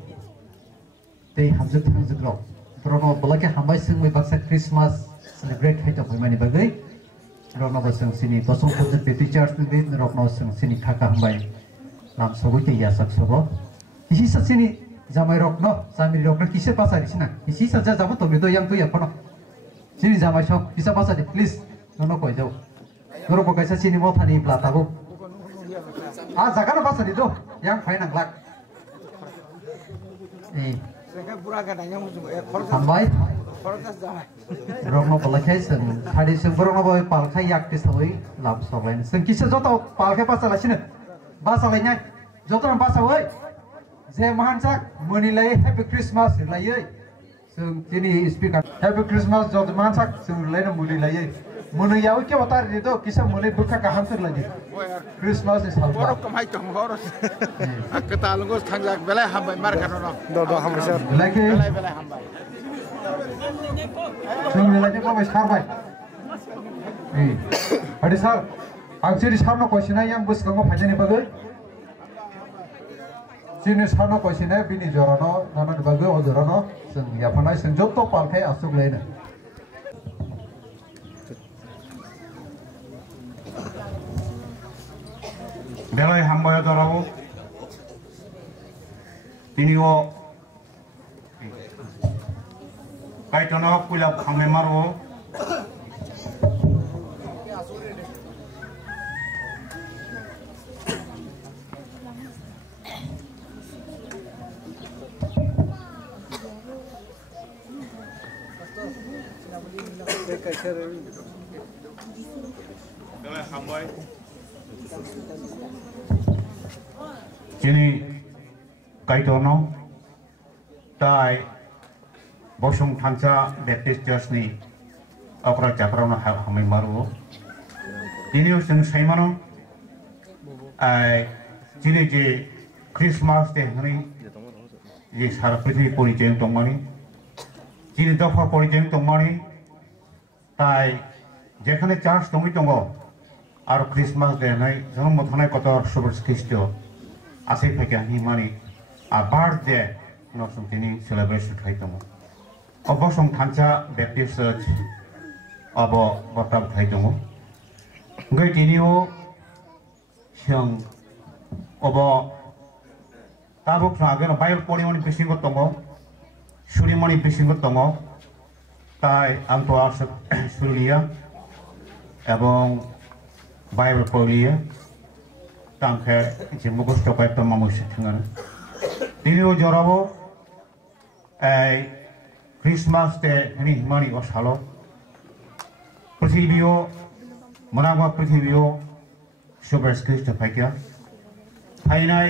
tei hamzuk rok krono pelai ke hambai semua baksa Christmas celebrate hai tu mani bagai rokno baseng sini bosong pun pepi church ni rokno seng sini kakak hambai nam sogo te ya sak sogo isi sa sini jamai rok no sambil rok no kise pasari sina isi sa ja jabo to bedo yang tu ya kono sini jamai sok kisa pasari please nono koi jau noro ko kaisa sini mo thani plata bo jaga no pasari do yang phai nang lak pura ka danya musuh hambai rok no palakai seng thadi seng borok no boy palkai yak te soi lam sobain seng kisa joto palkai pasala sini bahasa lainnya, jodoh bahasa woi, saya mahansak menilai Happy Christmas nilai, sini speaker Happy Christmas jodoh mahansak nilai menilai, menilai ke watar itu kisah mulai buka kaham lagi, Christmas is halal. Borok kemai tong boros, kita lunggus tangjak belai hambai markan orang, do hambai sir, belai hambai, nilainya kok besar baik, ada sar. Ang sini sarno koisina yang bus kamu fajani bagai, sini sarno koisina bini jorano, nana bagai o jorano, seng ya panai seng joto palkai asuk lainnya. Belai hambai dorau, ini o, kaitono kulap hamai maru. Chini kaitono tai bosong thancha Baptist Church ni okra chakrana hamai maru tini usung saimano ai chini je Christmas te hani je sara prithvi porichai tongmani chini dofa porichai tongmani tai যেখানে চার্চ তুমি তঙ্গ আর Christmas day নাই জন্ম থানায় কত সুবর্ষ খ্রিস্ট আসে থেকে হিমানি আর বার্থডে নসম তিনি সেলিব্রেশন খাইতম অবসং থানচা ব্যাপটিস্ট চার্চ অব বর্তাব খাইতম গৈ তিনিও সিং অব তাবুক আগেন বাইবেল পড়িমনি বিসিঙ্গ তঙ্গ সুরিমনি বিসিঙ্গ তঙ্গ তাই আং তো আস সুরিয়া এবং বাইবেল পড়িয়ে তাংখে যে মুখস্থ কয়েকটা মানুষ থাকেন তিনিও জড়াবো এই ক্রিসমাস ডে হিনি হিমানি অসালো পৃথিবীও মনাগা পৃথিবীও সুবেশ খ্রিস্ট ফাইকিয়া ফাইনাই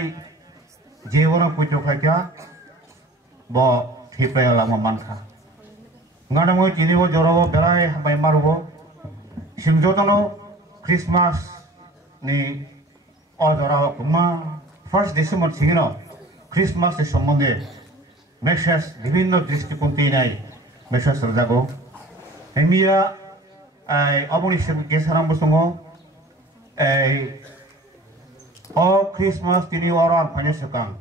জীবন কুইট ফাইকিয়া ব ঠিপাই লামা মানখা গানামো তিনিও জড়াবো বেলায় হাবাই মারবো Simjotono Christmas ni odora kuma 1st December singino Christmas de sombonde message bibhinno drishtikon tinai message rajago emia ai aboni se gesaram bosongo ai o Christmas tini oran phane sakang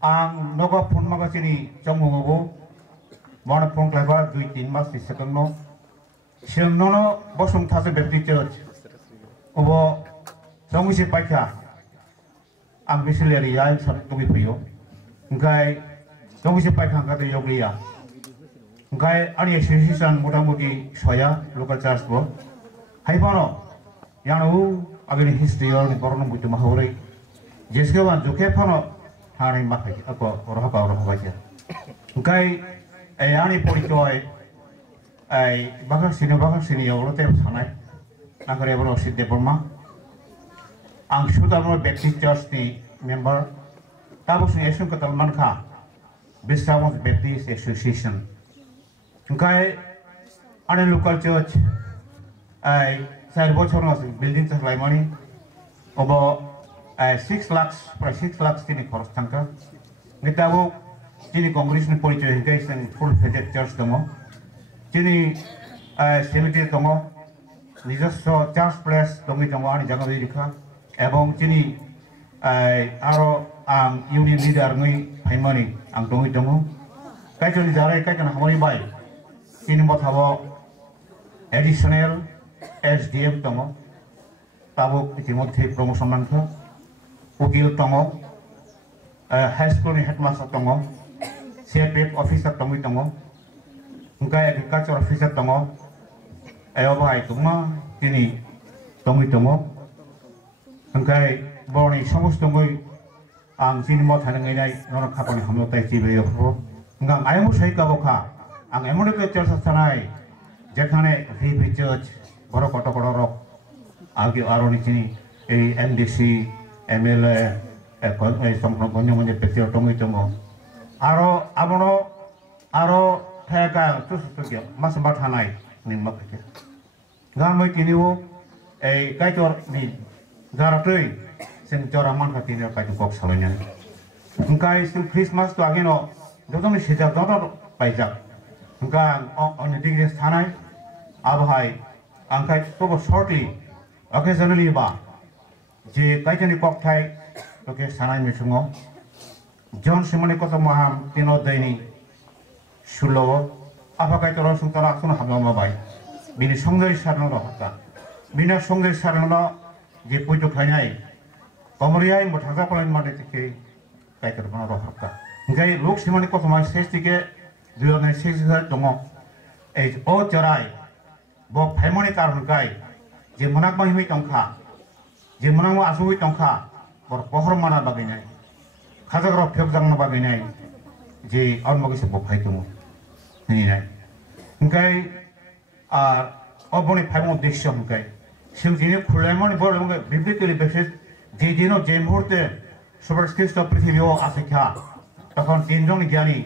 ang noga phone maga chini chongmogo mon phone klaba 2-3 mas sakang no Singnono bosong thase Baptist Church obo songisi paikha ang bisileri ay sa tugi puyo ngai songisi paikha ngate yogliya ngai ani association motamuti soya local church bo haibano yanu ageni history or borno butu mahore jesgawan joke phano hani makai ako rohaba ja ngai ani porichoy ai bahkan sini ya ulo tem sanai angkare bro sidde borma ang sudamo Baptist Church ni member tabo sini esun katal mankha Bisawat Baptist Association kai ane local church ai sai bochor no building chaslai mani obo 6 lakhs pra 6 lakhs tini khoros tangka nitabo tini congregation porichoy kai sen full fledged church domo Chini cemetery tongo নিজস্ব church place দমি tongo ani jaga dikha ebong chini aro ang union leader ngai phaimani ang tongi tongo kaijoni jarai kaijona hamani bai chini mothabo additional SDM tongo tabo itimodhe promotion mankha ukil tongo high school ni headmaster tongo CPF officer tongi tongo Ngkai agriculture officer tongo ayo bahai tungma tini tongi tongo ngkai borni somos tongoi ang sini mo thanangai nai nono khapani hamlo tai chibe yo ngang ayamo sai ka bokha ang emodeke church sanai jekhane VP church boro koto rok agi aroni chini ei MDC MLA ei somkho gonyo petio tongi tongo aro abono aro Thega tusuke mas bathanai ni mapake gamoi kiniwo ei kaitor ni garatoi sen joraman khatine kaitu kok salanya ngkai sen Christmas to ageno dodoni seja dodor paijak ngka on digre thanai abhai angkai to shortly occasionally ba je kaitani kok thai toke sanai misungo John Simone koto maham tino daini Sulo apa kai toro sutara sun habama bai bini songjoi sarno hata bina songjoi sarno je pujo khanai komriai mothaga palan mate tike kai toro no hata ngai lok simani ko tomai sestike 2006 tongo ei o charai bo phaimoni karon kai je monak bai hui tongkha je monang ma asu hui tongkha bor pohor mana baginai khajagro phebjang na baginai je almogise bo phai tomo ni nai ngai আর অবনি ফাইভ উদ্দেশ্য হংকাই সিং দিনে খুললাইমনি বড় বিবৃতিলি বেসিস যে দিনও যে মুহূর্তে সর্বশ্রেষ্ঠ পৃথিবীও আছে খা তখন তিনজন জ্ঞানী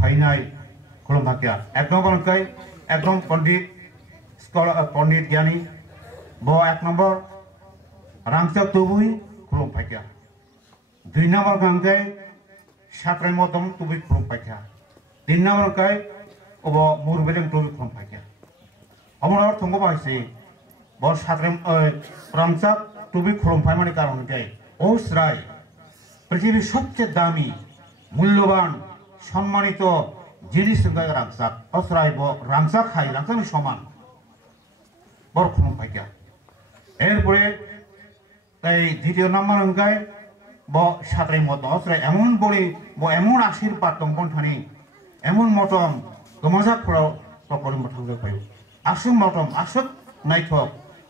ফাইনাই খুলুম থাকিয়া এক নম্বর হংকাই একদম পণ্ডিত জ্ঞানী ব এক নম্বর রাংচাক তুবুই খুলুম ফাইকিয়া 2 নম্বর হংকাই সাতরাই মতম তুবুই খুলুম ফাইকিয়া 3 নম্বর হংকাই অব মুরবেলেং তুবুই খুলুম ফাইকিয়া আমার অর্থ হইছে বর সাতরাই রাংচাক তুবুই খুলুম ফাইমানি কারণ হংকাই ও শ্রাই পৃথিবীর সবচেয়ে দামি মূল্যবান সম্মানিত জিনিস হংকাই রাংচাক অশ্রাই ব রাংচাক খাই রাংচাকনি সমান বর খুলুম ফাইকিয়া এরপরে তাই দ্বিতীয় নম্বর হংকাই ব সাতরাই মত অশ্রাই এমন বড়ি ব এমন আশীর্বাদ দং বন্থানি এমন মতম গমজাকফोराव প্রকরণ থাকতে পাই আসুক মতম আসুক নাইথক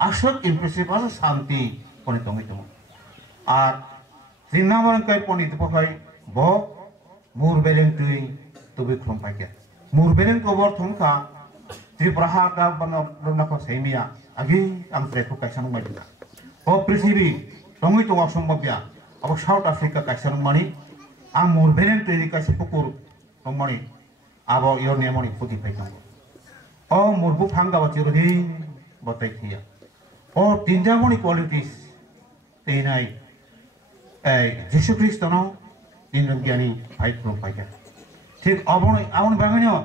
আসুক ইমপ্রেসিভ আসুক শান্তি পনি দङै दङ আর 3 নম্বর হংকাই পনি দপখাই ব মুরবেলেং তুই তুবি খুলুম ফাইকিয়া মুরবেলেं কবর থংখা ত্রিপুরা का बंगनाखौ सैमिया आगे आं ट्रेखौ कायसानं बायदिया ओ पृथ्वी दङै दङ सम्भवया अब साउथ आफ्रिका कायसानं मानि आं मुरबेलें तुनि कायसे पुकुर दंमानि अब योर नेमनि फुदि फाइनांगौ ओ मुरबु फांगा बचिरदि बताइथिया ओ तिनजामनि क्वालिटीज तेनाय जिसु ख्रिस्टनो तिनजन ज्ञानी फाइट खुलुम फाइया ठीक आवन बाङैनो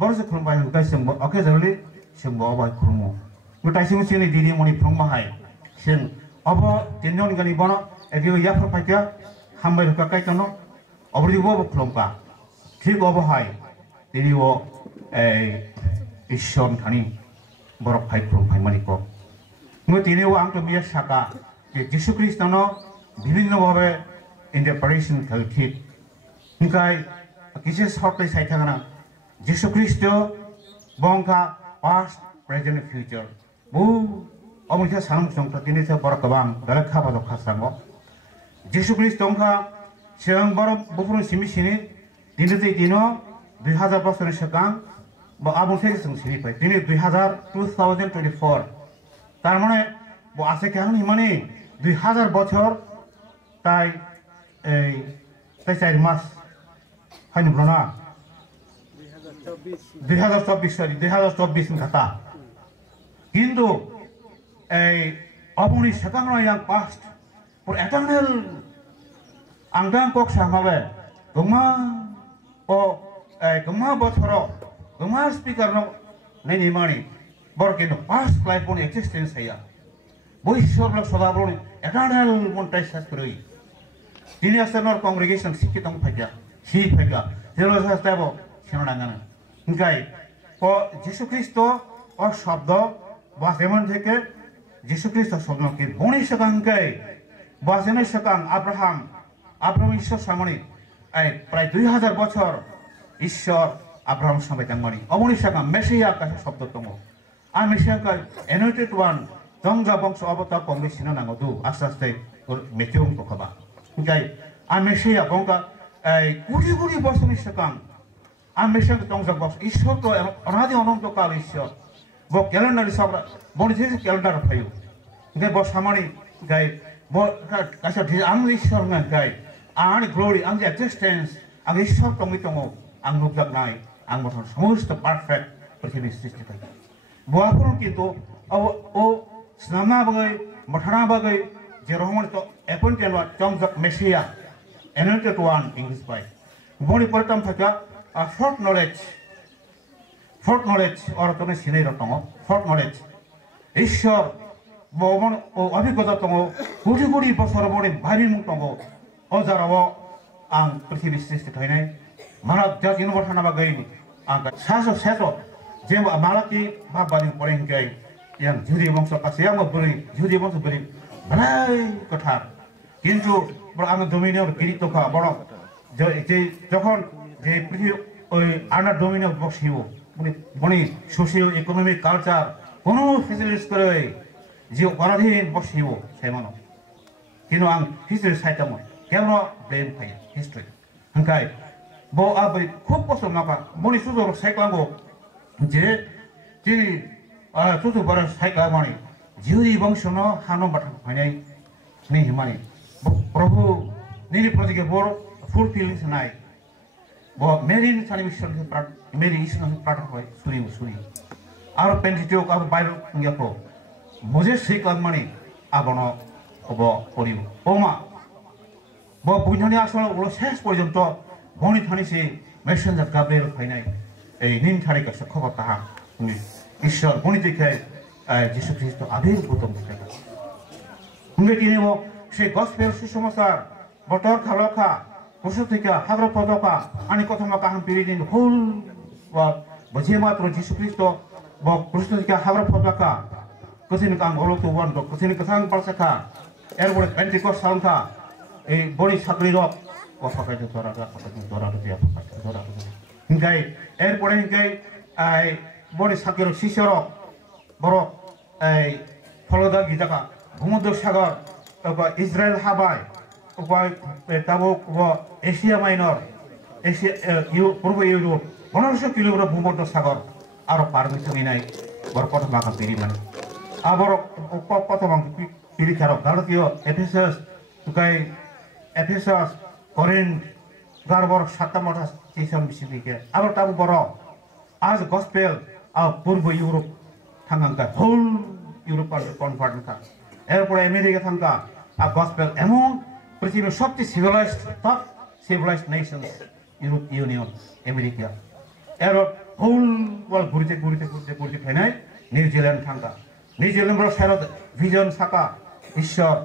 बरसे खुलुम फाइ गाय जोंबो अकेजनलि जोंबो अबाय खुलुमो गटाइसिं सिनि दिनि मनि फुंमाहाय जों अब तिनजन ज्ञानी बन एगे याफोर फाइया हामबाय रुका कायतनो अबरिबो खुलुमपा ठीक अबहाय दिनिओ ईश्वर थानी बरफ फाइ खुलुम फाइ मानिको मु तिनिओ आं तो मिया साका जे जिसु ख्रिस्टनो বিভিন্ন ভাবে ইন্টারপ্রিটেশন খালখি নিকাই কিছু শর্টে সাইথাগনা যিশু খ্রিস্ট বংকা পাস্ট প্রেজেন্ট ফিউচার বু অমুখা সানুম সংখ্যা তিনিসে বড় কবাং দলেখা বাদ খাসাঙ্গ যিশু খ্রিস্ট বংকা সিং বড় বুফুন সিমিসিনি দিনতে দিনো 2000 বছরের সিগাং বা আবুং সেই সং সিনি পাই তিনি 2024 তার মানে ব আছে কেন মানে 2000 বছর তাই এই তাই 4 মাস হয়নি ব্রনা 2024 খাতা কিন্তু এই অবনি সেকাংরা ইয়াং পাস্ট ফর এটারনাল আংদাং কক সামাবে গমা ও গমা বছর গমা স্পিকার নাইনি মানি বড় কিন্তু পাস্ট লাইফ বনি এক্সিস্টেন্স হাইয়া বৈশ্বর লোক সদাবরণ এটারনাল মন্টাই শাস্ত্রই তিনি আসানোর কংগ্রেগেশন শিক্ষিত ফাইকা হি ফাইকা যেন সাস্তাব শিরোনাঙ্গানা গাই ও যিশু খ্রিস্ট ও শব্দ বাসেমন থেকে যিশু খ্রিস্ট শব্দকে বনি সকাঙ্কাই বাসেনে সকাং আব্রাহাম ঈশ্বর সামনে প্রায় 2000 বছর ঈশ্বর আব্রাহাম সঙ্গে জানমানি অবনি সকাং মেসিয়া কাছে শব্দ দङ আর মেসিয়াকে এনোটেড ওয়ান জংজা বংশ অবতার কংগ্রেস শিরোনাঙ্গ দু আস্তে আস্তে মেচুং তখবা গাই আর মেসিয়া বংকা কুড়ি কুড়ি বছরের সকাং আর মেসিয়া জংজা বংশ ঈশ্বর তো অনাদি অনন্তকাল ঈশ্বর ব ক্যালেন্ডার সব বনি থেকে ক্যালেন্ডার ফাইও গাই ব সামানি গাই ব কাছে আং ঈশ্বর না গাই আং গ্লোরি আং এক্সিস্টেন্স আং ঈশ্বর দङै दङ आं नुजाबनाय आं मथन समस्त पारफेक्ट पृथ्वी सृष्टि फाइ बुआफोर किन्तु ओ स्नामा बागै मथना बागै जे रहमान तो एपॉइंटेड वा चमजक Moesia annotated one English by बनि परतम फाका फोर्थ नॉलेज और तने सिनै रतङ फोर्थ नॉलेज ईश्वर बमन ओ अभिज्ञता दङ गुडी गुडी बसर बनि भाबि मुं दङ अजाराव आं पृथ्वी सृष्टि फाइनाय मानव जाति नबथाना बागै आं सासो जे मालाति बाबानि परेंगै यां जुदि बंश कासेयां बोरै जुदि बंश बोरै बानाय कथा किन्तु बड़ आं डोमिनियर किरितखा बड़ जे যখন যে পৃথিবী ওই আন্ডার ডোমিনিয়র বসিও বনি সোশিও ইকোনমিক কালচার কোনো ফেসিলিটিস করে যে অনাধীন বসিও সেমানো কিন্তু আং হিস্ট্রি সাইতাম কেন ব্লেম ফাই হিস্ট্রি হংকাই ব আबै খুব পছন্দ নাকা বনি সুযোগ সাইক্লাঙ্গো যে তিনি tutu bara saika mani jiuri bangsono hano batang panai ni himani Prabhu nini project bor fulfilling sanai bo meri sani mission prat meri mission prat hoy suri aro Pentateuch aro Bible ngako Moses saika mani abono obo poribu oma bo bunyani asal ulo ses porjonto boni thani se messenger Gabriel phainai ei nin thari ka khobor taha ni ঈশ্বর গণিতে যীশু খ্রিস্ট আবির্ভূত হয়েছে হুঙ্গে তিনি সেই গসপেল সুসমাচার বটর খালখা পশু থেকে হাগ্র পদকা আনি কথা কাহাম পিড়িদিন হুল বুঝিয়ে মাত্র যীশু খ্রিস্ট পশু থেকে হাগ্র পদকা কোথায় কাম হলো তো ওয়ান কোথায় কোথায় পালসাখা এরপরে পেন্টিকস্ট সালখা এই বড়ি সাকরি রক ও ফাঁকাইতে ধরা হিংকাই এরপরে হিংকাই বড়ি সাকের শিশর বড় এই ফলদা গীতাকা ভূমধ্য সাগর ইসরায়েল হাবাই উপায় তাবুক এশিয়া মাইনর এশিয়া পূর্ব ইউরোপ 1500 কিলোমিটার ভূমধ্য সাগর আরো পারমিশন নাই বড় প্রথম মাখা পিড়ি মানে আবার প্রথম পিড়ি খারক ভারতীয় এফেসাস তুকাই এফেসাস করিন্থ গারবর 7টা মঠা চিসম বিসিকে আবার তাবু বড় আজ গসপেল পূর্ব ইউরোপ থাঙ্গা হোল ইউরোপ কনভার্ট কা এরপরে আমেরিকা থাঙ্গা গসপেল এমন পৃথিবীর সবচেয়ে civilised nation Europe union America এর হোল ওয়ার্ল্ড ঘুরতে ফেনাই নিউজিল্যান্ড থাঙ্গা নিউজিল্যান্ড সারদ ভিজন সাকা ঈশ্বর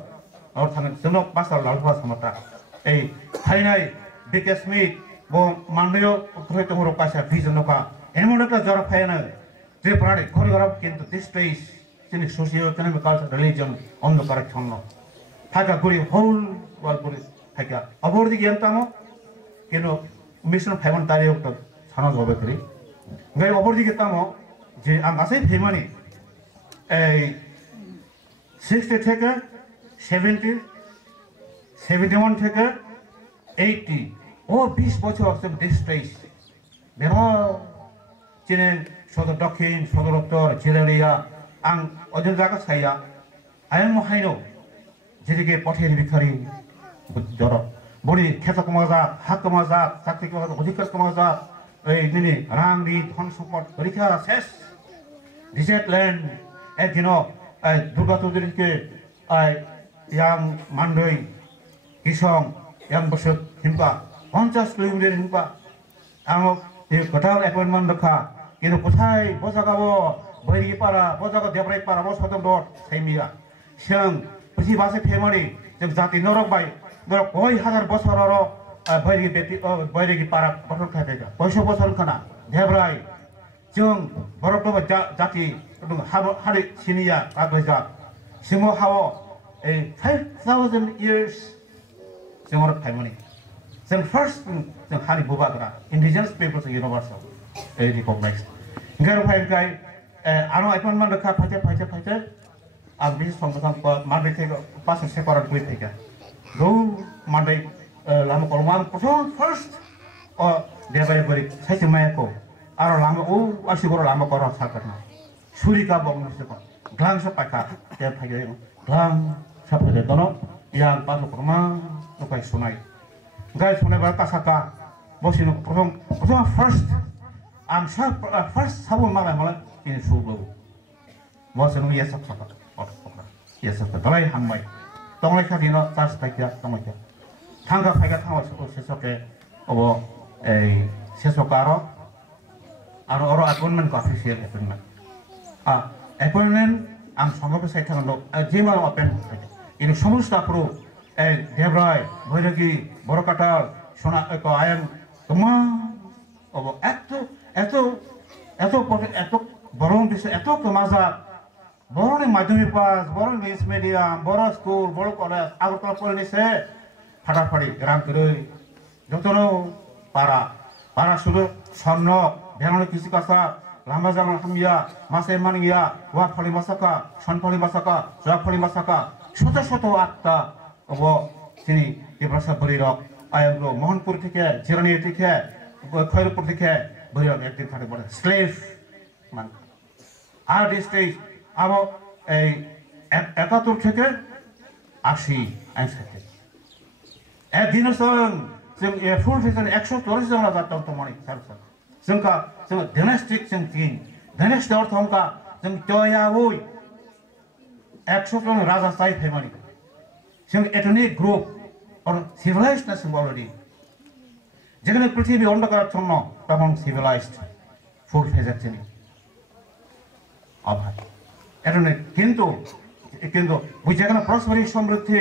ওর থাঙ্গা জনক বাসার লালফা সমতা এই ফাইনাই বিকে স্মিথ মাননীয় হয়তো মোর কাছে ভিজন নকা এমন একটা জ্বর ফায় না যে প্রাণী ঘরে ঘর কিন্তু দিস প্লেস তিনি সোশিয়াল ইকোনমিক কালচার রিলিজন অন্ধকারে ছন্ন থাকা ঘুরি হোল ওয়াল করে থাকা অপরদি জ্ঞান তামো কিন্তু মিশন ফাইমন তারি একটা সানা জবে করি গাই অপরদিকে তামো যে আম গাছাই ফেমানি এই 60 থেকে 70 71 থেকে 80 ও 20 বছর দিস প্লেস বেরো চিনেন সদর দক্ষিণ সদর উত্তর জিরালিয়া আং অজন জায়গা ছাইয়া আইন মহাইনো যেদিকে পথের ভিখারি জড় বড়ি খেত কমা যাক হাত কমা যাক চাকরি কমা যাক অধিকার কমা যাক এই দিনে রাং রি ধন সম্পদ পরীক্ষা শেষ ডিজেট ল্যান্ড একদিন দুর্গা চৌধুরীকে ইয়াং মান্ডই কিসং ইয়াং বসত হিমপা 50 কিলোমিটার হিমপা আমার কোথাও অ্যাপয়েন্টমেন্ট রাখা কিন্তু কোথায় বজাগাবো বৈরি পাড়া বজাগা দেবরাই পাড়া বসতম ডট সাইমিয়া जों पृथ्वीबासे फेमानि जों जाति नरकबाय नरक कय हाजार बছৰৰ बैरिगी पारा बथर खायगा 500 বছর खाना देबराय जों बरकब जाति हारि सिनिया कागजा सिमो हावो 5000 years जों फायमानि जों फर्स्ट जों हारि बुबाग्रा इंडिजिनस पीपल्स यूनिवर्सल रिकगनाइज्ड गार फायगाय आनो अपॉइंटमेंट रखा फाइटे अब बिस संगठन मानदे थे पास से करन कोई थे गो मानदे लाम कलमान फर्स्ट और देबाय बरि साइसे मायाको आरो लाम ओ आसि गर लाम कर साकना सुरी का बंग से को ग्लां स पाखा ते फागे ग्लां साफे दनो या पास करमा तो काय सुनाय गाय सुनाय बा कासाका बसिनो प्रथम फर्स्ट आम सब फर्स्ट साबो माला मला इन सुबो बसिनो ये सब Yes, but I have my don't like having not that's like that, don't like that. Tanga Faga Tower, Sisoke, or a Sisokaro, or appointment official appointment. Appointment, I'm some of the second a Jima open in some stuff, a Debrai, Bodagi, Borokatal, Shona, I am Toma, or Eto, Boron, Eto, Maza. বড় মাধ্যমিক পাস বড় English medium বড় স্কুল বড় কলেজ আগরতলা পড়েছে ফাটাফাটি গ্রাম করে যতনো পাড়া শুধু স্বর্ণ ভেঙানো কৃষি কাঁচা লাম্বা জামান হামিয়া মাসে মানিয়া ওয়া ফলি মাসাকা সনফলি মাসাকা জয়া ফলি মাসাকা শত আত্মা অব তিনি দেবরাসা বলিরক আয়ামলো মোহনপুর থেকে জিরানি থেকে খৈরপুর থেকে বলিরক একদিন থাকে বলে স্লেভ মান আর ডিস্ট্রিক্ট আবো এই 71 থেকে 80 আইনসাথে একদিনের जों फुल फेसन 140 जना जाता तो मणि सरसा जोंका जों डायनेस्टिक जों तीन डायनेस्टिक अर्थ हमका जों तयावै 100 जन राजा साइ फेमानि जों एथनिक ग्रुप और सिविलाइज्ड नेशन अलरेडी যেখানে পৃথিবী অন্ধকারাচ্ছন্ন তখন সিভিলাইজড ফুল ফেজাচ্ছেন অভাব এথনিক কিন্তু কিন্তু ওই যেখানে প্রসপারিটি সমৃদ্ধি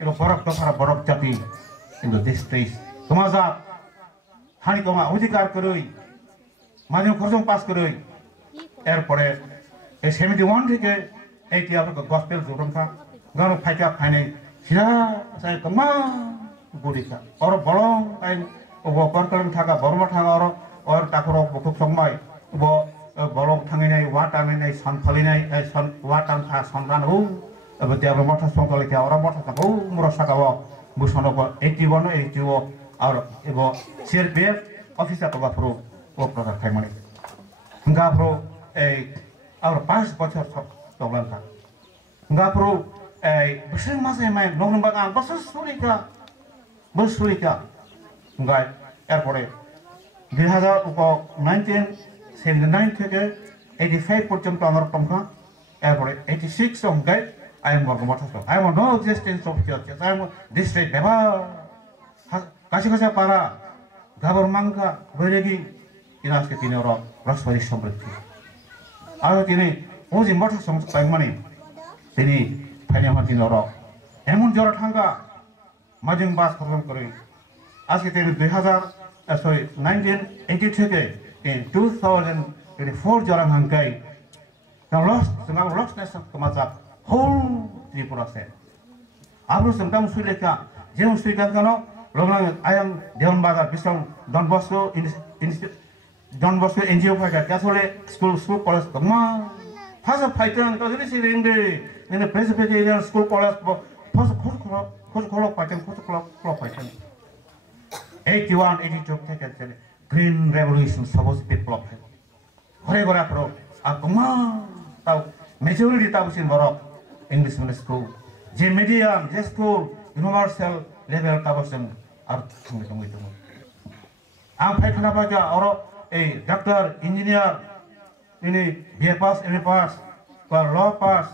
এবং বরফ দফারা বরফ জাতি কিন্তু দেশ দেশ সমাজা হানি কমা অধিকার করই মাঝে খরচম পাস করই এরপরে এই 71 থেকে 80 আপনাকে গসপেল জোরমকা গানো ফাইকা ফাইনাই সিরা সাই কমা গুড়িকা আর বলং আই ওপর কলম থাকা বর্মা থাকা আর তাকর বকুক সময় বলং থাঙিনাই ওয়া টাঙিনাই सान ফালিনাই सान ওয়া টাঙা সন্তান হু এবে দেবর মঠা সংকলিকা আর মঠা থাকো মুরসাকাও বুসনক 81 82 আর এব সিআরপিএফ অফিসার তবাফরো ও প্রকার থাইমানি গাফরো এই আর 5 বছর সব তবলানকা গাফরো এই বসে মাসে মাই নভেম্বর আ বছর সুরিকা গায় এরপরে 1979 থেকে 85 পর্যন্ত আমার টঙ্কা এরপরে 86 সংখ্যায় I am Borgomothaso. I am no existence of churches. I am district Beba Kasika Para Gabormanka Veregi Inaske Tinoro Prosperity Sombrity. Arotini was in Motasum by money. Tini Panamatinoro. Emon Joratanga Majin Bas Koram Kori. Ask it in 1982 in 2024 Joranhankai. Now lostness of Kamazak. whole Tripura said. Abru Samtam Suleka, Jim Suikano, Roman, I am Deon Baga, Bisson, Don Bosco, Don Bosco, NGO Fighter, Catholic School College, come on. Has a Python, because this is in the Presbyterian School College, Post Clock Python, 81, 82, take it. Green Revolution, supposed to be blocked. Whatever Pro, come on. Majority tabus in Morocco. English school, J medium, J school, universal level tabusum are I'm Paikanabaja or a doctor, engineer, in a BA pass, MA pass, law pass,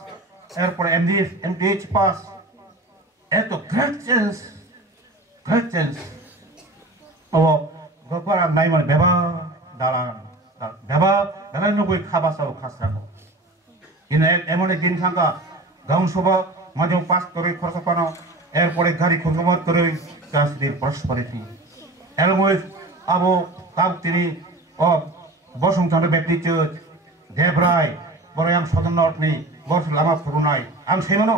airport MDF, MDH pass. At the great chance. Oh, Gopara Naiman Beba, Dalan no way Kabasa Casano. In Emily Gintanga. Gown সভা মাঝে পাস করে খরচ পানো এরপরে গাড়ি খরচমত করে কাশ্মীর প্রসপারিটি এলমুইস আবো কাব তিনি ও বসুমচন্দ্র ব্যক্তি চার্চ দেবরায় বড় আম সদন নটনি বর্ষ লামা ফুরুনাই আম সেইমানো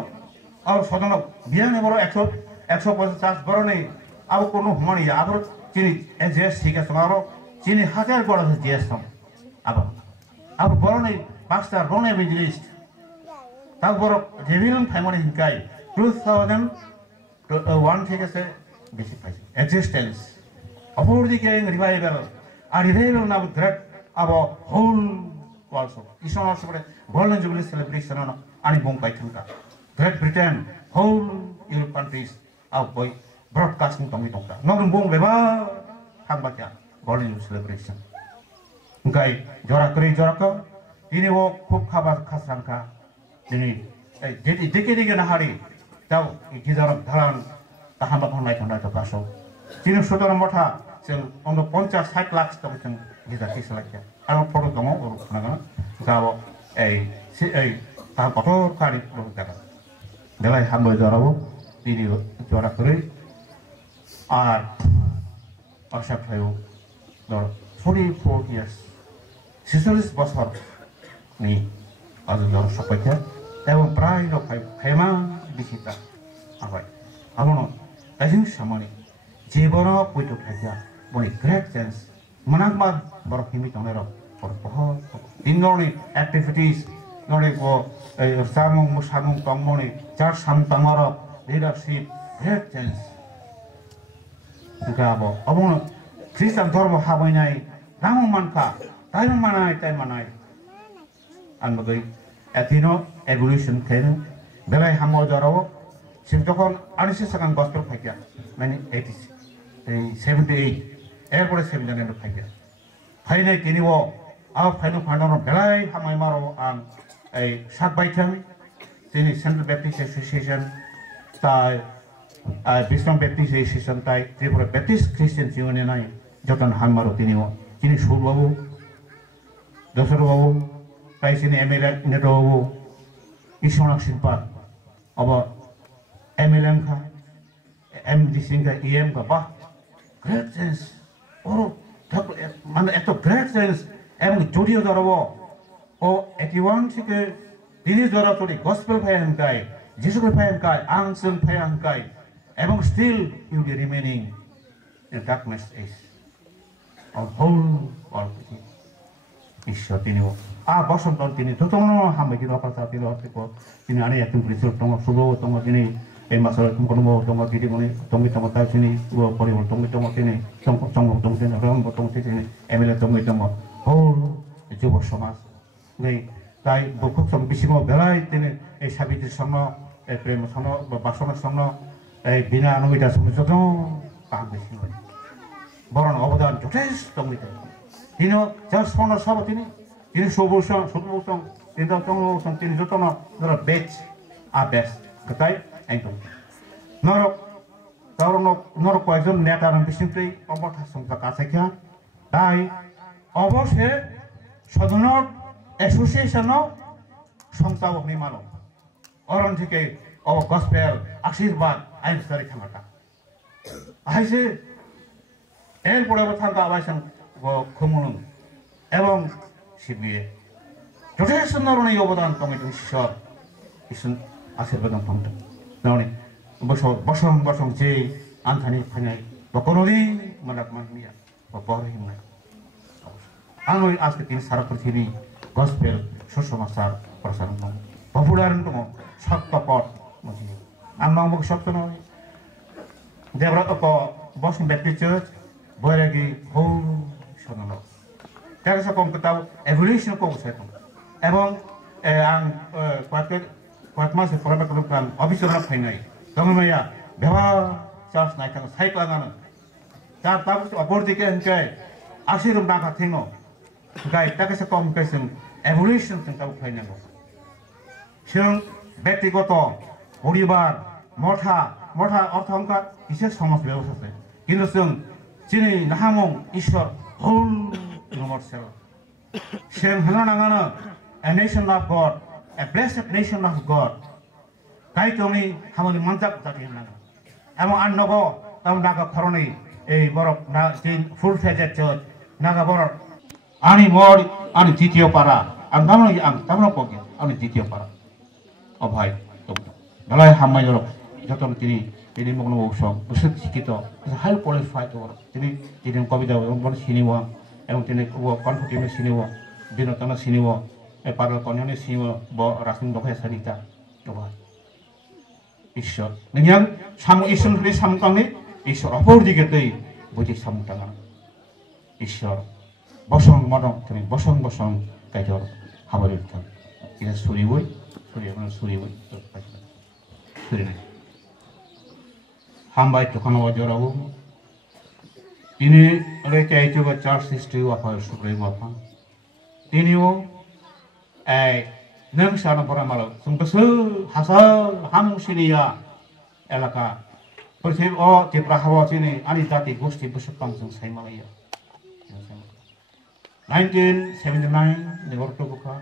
আর সদন বিয়ানে বড় 150 বড় নেই আবো কোনো হুমানি আবর চিনি এজেস ঠিক আছে মারো চিনি হাজার বড় জিএসম আবো বড় নেই পাঁচটা রনে বিজলিস্ট তারপর রেভিলিং ফাইমনি হিনকাই 2001 থেকে সে বেশি পাইছে এক্সিস্টেন্স অপরদিকে রিভাইভাল আর রিভাইভাল না গ্রেট আব হোল অলসো ইসন অলসো পরে গোল্ডেন জুবিলি সেলিব্রেশন আনি বং পাইথনকা great Britain whole Europe countries আব বই ব্রডকাস্টিং টমি টংকা নগন বং বেবা থাকবাকা গোল্ডেন জুবিলি সেলিব্রেশন গাই জরা করি জরাকা তিনি ও খুব খাবার খাসরাঙ্কা Ini, dikit hari, tahu kita orang dalam tahan bakal naik itu kaso. Sini saudara mota, sing untuk 50 lakhs tapi sing kita kisah lagi. Kalau produk kamu urus naga, kalau tahap kotor kali urus naga. Belai hamba juara bu, ini juara kiri, asap sayu, 44 years, sisulis bosor, nih, ada juara sapanya. এবং প্রায় লোক হেমা বিচিতা আবার আবনো তাইজং সামনে জীবন পয়তো থাকা বনি গ্রেট চেঞ্জ মনাকমার বড় হিমি তনের বড় বহু ইনগনি অ্যাক্টিভিটিস নড়ে ব সামং মুসামং তংমনি চার সাম তামার লিডারশিপ গ্রেট চেঞ্জ গাবো আবনো খ্রিস্টান ধর্ম হাবাইনাই রাম মানকা তাই মানাই an bagai etino evolution kaino belai hamo jarawo sing tokon anise sakan gospel phaikia mani 78 airport 7 phaikia phainai kiniwo a phainu phano belai hamai maro ang ei sat baithang tini Central Baptist Association tai Bislam Baptist Association tai Tripura Baptist Christian Union ai jotan hamaro tiniwo kini surbabu dosar babu tai sini MLA nedobu isonak simpat aba MLM ka MD singa EM ka ba great sense oro mana eto great sense em jodio darabo o etiwan sike dini dara tori gospel phayan kai Jesus phayan kai angsun phayan kai এবং still you be remaining in darkness is of whole world ঈশ্বর তিনি বসন্ত তিনি যতন হামে কিন্তু কথা তিনি তিনি আনে একদম পরিচয় তোমার শুভ তোমার তিনি এই মাসের কোনো তোমার দিদি মনে তুমি তোমার তার তিনি পরিবর্তন তুমি তোমার তিনি সংগঠন তুমি তিনি রং তুমি তিনি এমএলএ তুমি তোমার হোল যুব সমাজ এই তাই খুব বেশি বেলায় তিনি এই সাবিত্রীর সঙ্গে এই প্রেম সঙ্গে বা বাসনের সঙ্গে এই বিনা নমিতার সঙ্গে যত কাম বেশি হয় বরং অবদান যথেষ্ট তিনি যার স্মরণ সব তিনি সবুসং সতবুসং তিনি তংসং তিনি যত ধর বেচ আর বেস তাই একদম নরক নরক কয়েকজন নেতার বিষ্ণুপ্রিয় অবস্থা সংখ্যা কাছে তাই অবশ্যই সদনত এসোসিয়েশন সংস্থাপক নির্মাণ অরণ থেকে গসপেল আশীর্বাদ আইন সারি খামাটা আইসে এরপরে থাকা আবাইসাং খমুন এবং সিবিএ যথেষ্ট ধরনের অবদান টমেটো ঈশ্বর ঈশ্বর আশীর্বাদ টমেটো নয় বসং বসং যে আন্থানি ফাইনাই বা কোনোদিন মানাক মানিয়া বা বড় নাই আমি আজকে তিনি সারা পৃথিবী গসপেল সুসমাচার প্রসারণ দं পপুলার দं সত্যপথ মজিয়ে आं सत्य नय देवरा बसं Baptist Church बयरागी होल सनल त्यागसा कम कताव एवोल्यूशन को सेतम एवं आं क्वाटमास फराबा कलम अफिसर फैनाय गममाया बेवा चार्ज नायथां साइक्लागानो ता ताबस अबरदिके हनकाय आशिरम नाका थेनो गाय त्यागसा कम कैसम एवोल्यूशन जों ताब फैनांगौ जों व्यक्तिगत परिवार मठा मठा अर्थ हमका इसे समाज व्यवस्था है किन्तु जों दिनै नाहामं ईश्वर होल नम्बर 7 जों होनो नाङानो a nation of God a blessed nation of God गाय तोनि हामनि मानजाक जाति होनांगौ एवं आननगो ताम नागा खरनै ए बरफ ना दिन फुल फेजेड चर्च नागा बरफ आनि मर आनि द्वितीय पारा आं तामनो पगे आनि द्वितीय पारा ओ भाई Nalai hamai jorok joton tini mokno usong usuk sikito hal qualified or tini kobida bon siniwa এবং tini konfutime siniwa binotana siniwa e paral konyone siniwa bo rasin dokhe sanita toba ঈশ্বর ngyang sam ishon ri samkangni ঈশ্বর অপর দিকে তৈ বুঝি samtanga ঈশ্বর বসং মদং tini বসং কাইজর হাবরি থাম ইয়া সুরিবই সুরিবই Hambai to Kanawa Jorabu. Ini oleh itu ke charge history apa supreme apa. Ini neng sana pernah malu. Sungkesul hasil ham sini ya elaka. Persib di Prahawa sini ani tadi gusti bersepang sung saya malaya. 1979 di waktu buka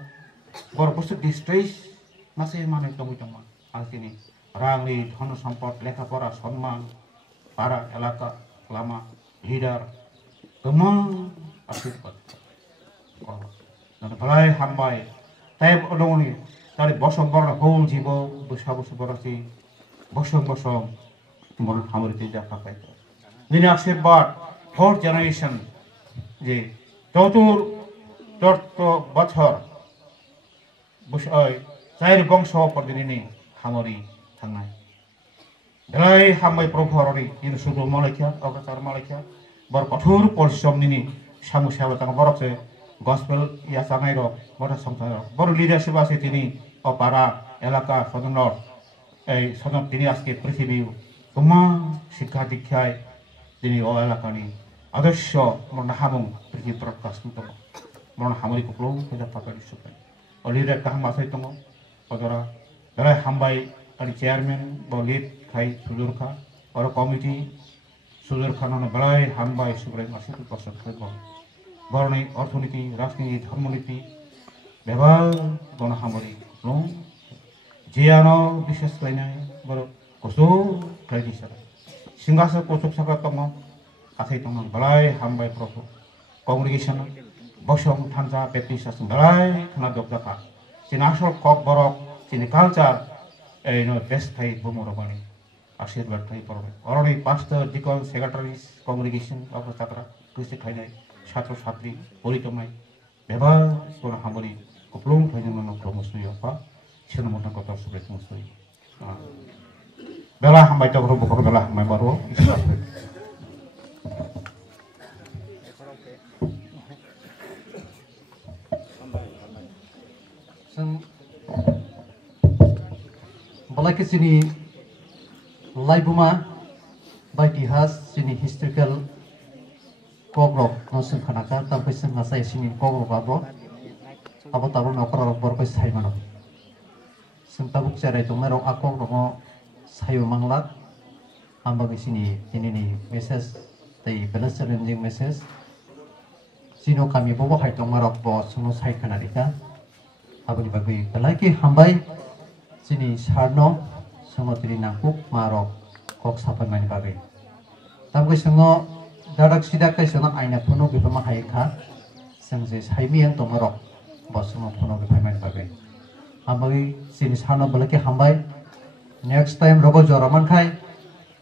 baru pusat distress masih mana itu teman sini. Rangli ধন সম্পদ লেখাপড়া সম্মান পাড়া এলাকা লামা লিডার গমন আশীর্বাদ ভালাই হামবাই তাই অলংনি তারি বসং বড় হোল জীব বসা বসে বড়ছি বসং মন হামরিতে দেখা পাইত দিনে আশীর্বাদ 4th জেনারেশন যে চতুর্থ বছর বসয় চার বংশ পরদিনে হামরি थांनाय बेलाय हामबाय प्रभुआरि इन सुदु मालायखा अगाचार मालायखा बर कठोर परिश्रमनि सामु सेवा तां बरकसे gospel ya sangai ro boro samsai ro boro leadership ase tini opara elaka sodonor এই সদন তিনি আজকে পৃথিবী তোমা শিক্ষা দীক্ষায় তিনি ও এলাকানি আদর্শ মন হামং পৃথিবী প্রকাশ দङ মন হামরি কুপ্লো হেদা পাকারি সুপাই অলিরে কাহাম আসাই দङ অদরা বেলায় হামবাই আনি চেয়ারম্যান বলিদ খাই সুদুরখা আর কমিটি সুদুরখা নন বেলায় হামবাই সুব্রাই মাসি প্রশ্ন খাইব বরণী অর্থনীতি রাজনীতি ধর্মনীতি বেবাল গণ হামরি কুপ্লো Jiano bisnes lainnya baru kosong kayak sana. Singgasa kosong sangat tongong, kasih tongong balai hambai propo. Congregation bosong tanja baptisa balai kena dokter. Sinasol kok borok, sini culture, no best thai bumorobani. Asyik berthai propo. Orang ini pastor, deacon, secretaries, congregation apa sakra, kristi kainai, satro satri, politomai. Bebal seorang hambali kuplung kainai nono promosi apa. Sino mo kota subet mo soy. Bela hambai to ro bokor bela hambai baro. Sang balai ke sini laibuma bai tihas sini historical kogrok no sing khanaka tampai sing ngasai sini kogrok abo abo tabur nokor bor kai sai mano sing tabuk cerai tu merok akong rongo sayo manglak ambag sini ini ni message tai belas challenging message sino kami bobo hai tong merok bo suno sai kanarika abuni bagai belaki hambai sini sarno samotri nakuk marok kok sapai mani bagai tamgai sengo dadak sidak kai sono aina phono bi pama hai kha sangje sai mi yang tong merok bo suno phono bi pama bagai hambai sini sarno belaki hambai next time rogo joraman khai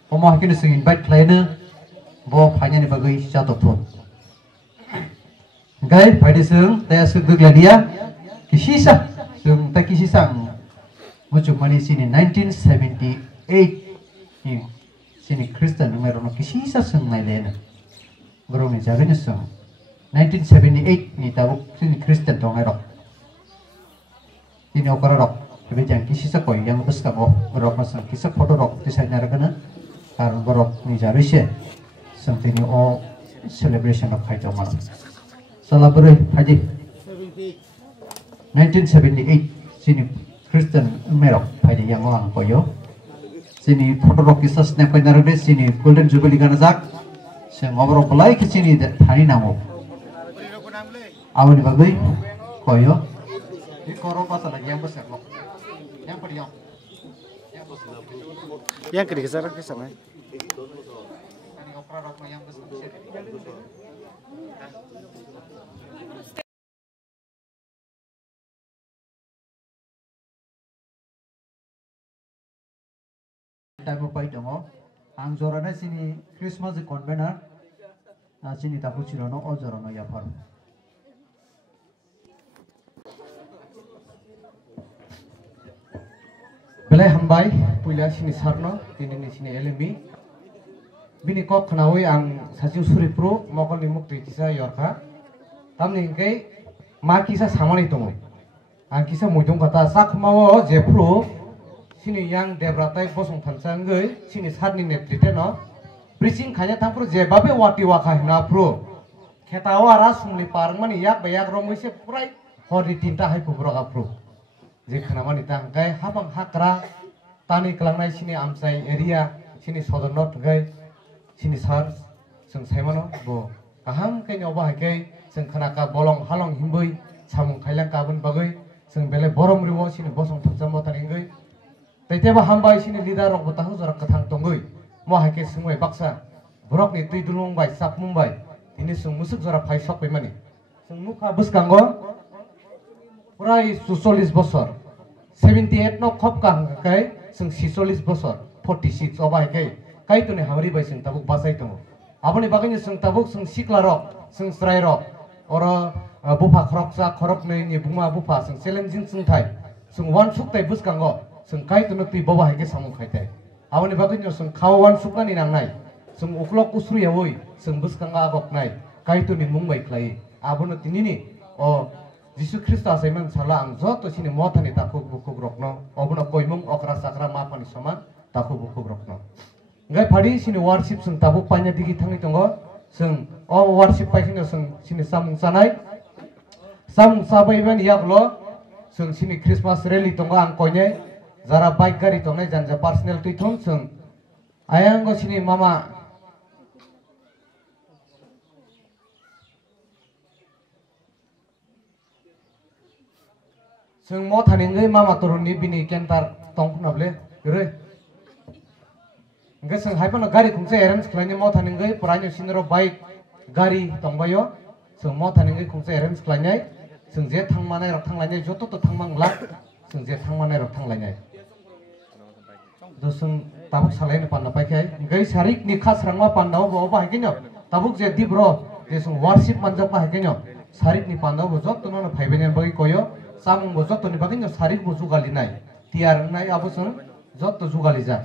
pomo hakini sing invite khlaina bo phainani bagai jato thon gai phaide sing taya suguk ladia kisisa sing ta kisisa mucuk mani sini 1978 ni sini Kristen numero no kisisa sing nai lena gorong ni jagani sing 1978 ni tabuk sini Kristen tong ai rok ini okara rok tapi jangan kisisa koi yang besar oh rok masang kisah foto rok desain naragana karena rok ni jarisye something all celebration of hai jomar celebrate haji 1978 sini Kristen merok haji yang orang koyo sini foto rok kisah snap kai naragana sini golden jubilee kana jak sing ngobrol pelai ke sini thani namo awani bagai koyo di koro pasal lagi yang besar loh yang periang yang kiri kesana kesana ini opera rock yang besar tabu pai dongo ang jorana sini Christmas convener sini tabu cirono o jorano ya par belai hambai puila sini sarno tini ni sini elemi bini kok knawi ang saju suripro mokon ni mukti tisa yorka tamni ke ma kisa samani tongo ang kisa muidong kata sakmawo jepro sini yang debratai bosong thansangei sini sarni netrite no preaching khanya thampro je babe wati waka hina pro khetawa ra sumli parmani yak bayak romise purai hori tinta hai pubro ka pro je khanamani tangkai habang hakra tani kelangnai sini amsai area sini sodonot gai sini sar sing saimano bo kaham kai nyoba hakai sing khanaka bolong halong himbui samung khailang kabun bagai sing bele borom riwo sini bosong thamsamo taningai taiteba hambai sini leader rok batahu jarak kathang tonggoi mo hakai singwai baksa borok ni tui dulung bai sap mumbai ini sing musuk jarak phai sok mani sing mukha buskango purai 44 bosor 78 no khop kang kai sing 46 bosor 46 obai kai kai tuni hamri bai sing tabuk basai tongo aboni bagani sing tabuk sing sikla rok sing srai rok ora bupa khrok sa khorok nei ni buma bupa sing challenging sing thai sing wan suk tai buskango sing kai tuni tui boba haike samung khai tai aboni bagani sing khaw wan suk nani nang nai sing uklok usru yawoi sing buskanga agok nai kai tuni mungbai khlai abono tinini o Jisu Kristo asaiman sala ang joto sini mothani takuk bukuk rokno obuno koimung okra sakra mapani saman takuk bukuk rokno ngai phadi sini worship sung tabuk panya digi thangi tongo sung o worship paikino sung sini samung sanai samung sabaiban yaklo sung sini Christmas rally tongo ang koine jara bike gari tongnai janja personal tuithong sung ayanggo sini mama sung mo thaningai mama toruni bini kentar tongknable gere ngai sung haipano gari khungse arrange khlaini mo thaningai pranyo sinro bike gari tongbayo sung mo thaningai khungse arrange khlainai sung je thangmanai rok thanglainai joto to thangmang lak sung je thangmanai rok thanglainai do sung tabuk salaini panna paikai ngai sarik ni khas rangma pandao bo ba hakinyo tabuk je dibro je sung worship manjak ba hakinyo sarik ni pandao bo joto no phaibenyan bagi koyo samung bo joto ni baginyo sarik bo jugalinai tiar nai abo sung joto jugalija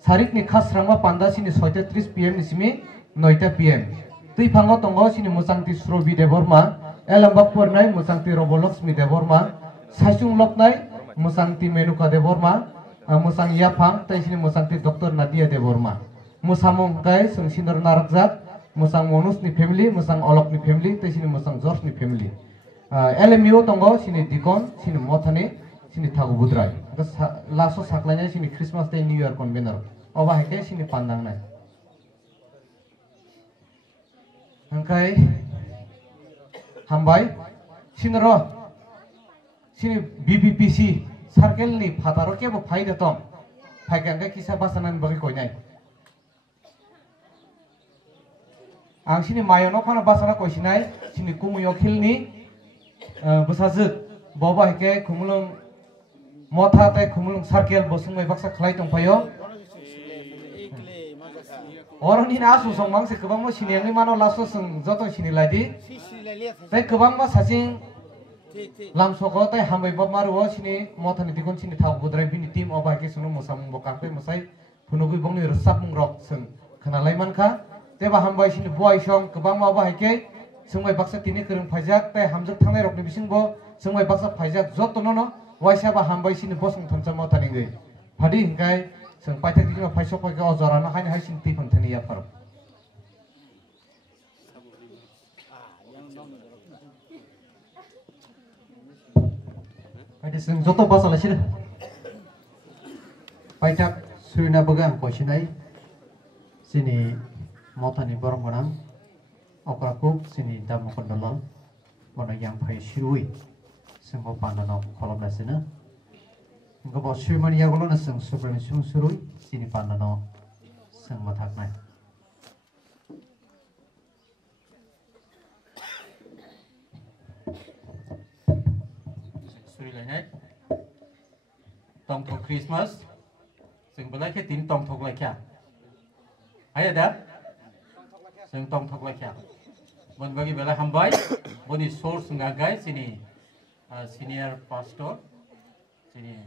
sarik ni khas rangma panda sini 6:30 PM ni simi 9 PM tui phango tongo sini musangti Srobi Deborma elambak pornai musangti Roboloxmi Deborma sasung loknai musangti Menuka Deborma musang Yapang tai sini musangti Dr. Nadia Deborma musamung kai sung sinor narakjak musang Monus ni family musang Olok ni family tai sini musang George ni family LMU tongo sini Dikon sini Mothani sini Thagu Budrai laso saklanya sini Christmas day New Year convener oba heke sini pandang nai angkai hambai sinro sini BBPC circle ni phataro kebo phaide tong phaikangai kisa basanan bagi koinai ang sini mayono phana basana koisinai sini kumuyo khilni busajik boba heke khumulung motha tai khumulung circle bosungmai baksa khlai tongpayo oroni na asu songmang se kubang mo siniangi mano laso sung joto sini ladi tai kubang ma sasing lamsoko tai hambai bob maruo sini mothani dikon sini thau budrai bini team oba ke sunu mosamung bokangpe mosai phunugui bongni rusapung rok sung khanalai mankha teba hambai sini boy song kubang ma oba ke sungmai baksa tini kereng phajak tai hamjuk thangnai rokni bisingbo sungmai baksa phajak joto nono waisa ba hambai sini bosung thamcha mothani ngai phadi hingkai sung paithak dikno phaisok paike ojorano haini hai sini tipon thani ya par paithak sung joto basala sini paithak surina bagang kosinai sini mothani borong gonang okrakuk sini damu kondolol bono yang phai shirui sungbo pandano kolomna sina ngbo shrimani yagolo na sung subrani sung surui sini pandano sung mathaknai suri lainai tongthok Christmas sung belai ke tin tongthok laikya ayada sung tongthok laikya bon bagi bela hambai boni source ngagai sini senior pastor sini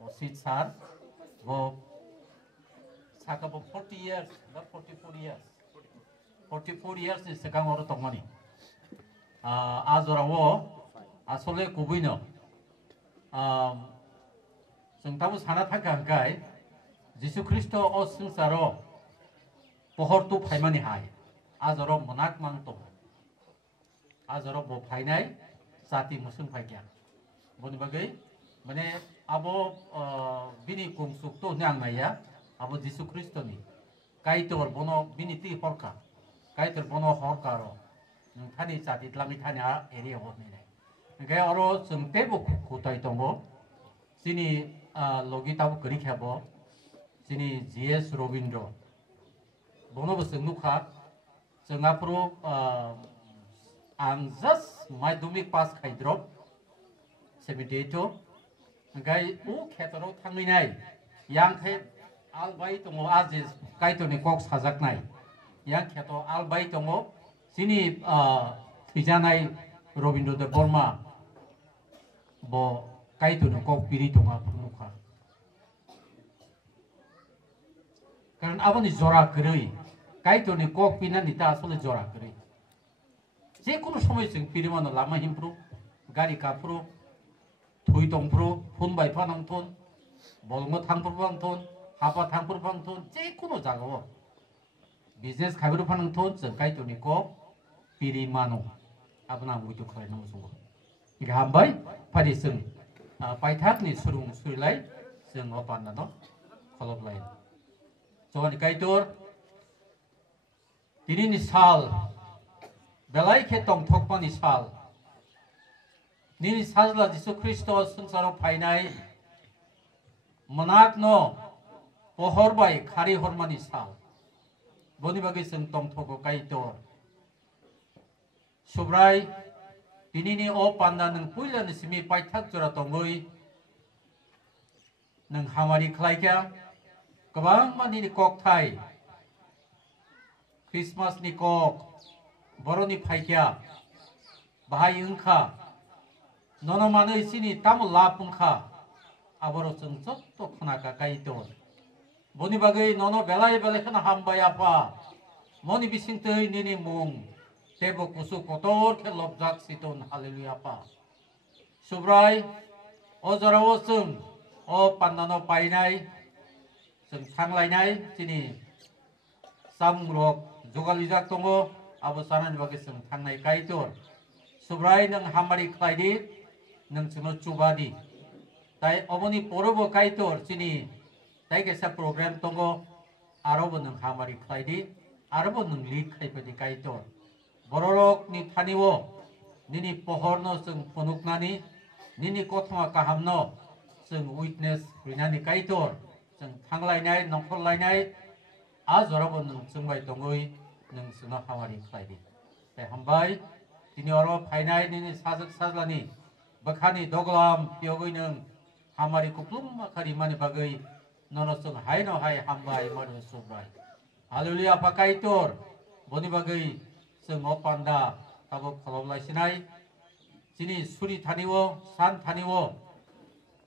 Osit sar bo saka bo 40 years the 44 years ni sekang oro tongmani azora wo asole kubuino sungtabu sana thaka hangkai Jisu Kristo o sungsaro pohor tu phaimani hai azoro monak mang to azoro bo phainai sati musung phaikya boni bagai mane abo bini kungsuk to nyang maya abo Jisu Kristo ni kaitor bono bini ti horka kaitor bono horka ro thani sati tlami thani area ho ne ngai oro sungte bo kutai tongo sini logi tabu kari khabo sini GS Robindro bono bo sungnuka singapro ang just madhyamik pass khai drop 72 ngai u khetoro thangminai yang khe albai tongo azis kaitoni kok sajaknai yang kheto albai tongo sini thijanai Robindro de Borma bo kaitoni kok piri tonga phumuka karon aboni jora krei kaitoni kok pinani ta asole jora krei যে কোনো সময় जों पिरिमानो लामा हिमप्रुब गारि गाफ्रु थुइ दंफ्रु फुन बायफा नांथुन बलंग थांफ्रु फांथुन हाबा थांफ्रु फांथुन जेखुनु जागाव बिजनेस खायब्रु फांथुन जों कायतुनि को पिरि मानो आबना मुइतु खालायनांगौ जों इगा हामबाय फारि जों पाइथाकनि सुरुं सुरिलाय जों अपान्नानो खलबलाय जवानि कायतुर दिनैनि साल बेलाय खेतम थकपानि साल निनि साजला जिसु ख्रिस्ट संसाराव फायनाय मनाकनो पहरबाय खारि हरमानि साल बनि बागै जों तंथको कायतुर सुब्राय दिनैनि अ पान्ना नों पुइलानि सिमि पाइथाक जरा तंगै नों हामारि खालायखा गोबां मानिनि ककथाय क्रिसमासनि कक बर'नि फायखा बाहाय ओंखा ननो मानो इसिनि तामु लाप ओंखा आबरो जों जत्त खोनाका कायतुर बनि बागै ननो बेलाय बेलाय खोना हामबाय आपा मनि बिसिंतै निनि मुं तेबो कुसु कतर के लबजाक सितोन हालेलुया पा सुब्राय अजराव जों अ पान्नानो पाइनाय जों थांलायनाय दिनै सामुरक जगालिजाक दङ आबो सानानि बागै जों थांनाय कायतुर सुब्राय नों हामारि खालायदि नों जोंनो चुबादि ताइ अबनि परबो कायतुर दिनै ताइ केसा प्रग्राम दङ आरोबो नों हामारि खालायदि आरोबो नों लिड खायबादि कायतुर बररकनि थानिवो निनि पहरनो जों फनुकनानि निनि कथमा काहामनो जों उइटनेस फैनानि कायतुर जों थांलायनाय नखरलायनाय आजराबो नों जोंबाय दङै नों जोंनो हामारि खालायदि ताइ हामबाय दिनै अर फायनाय निनि साजक साजलानि बखानि दगलाम पियगै नों हामारि कुप्लुम माखारि मानि बागै ननो जों हाय न हाय हामबाय मरु सुब्राय हालेलुया पा कायतुर बनि बागै जों अपान्दा ताबो खलबलायसिनाय दिनै सुरि थानिवो सान थानिवो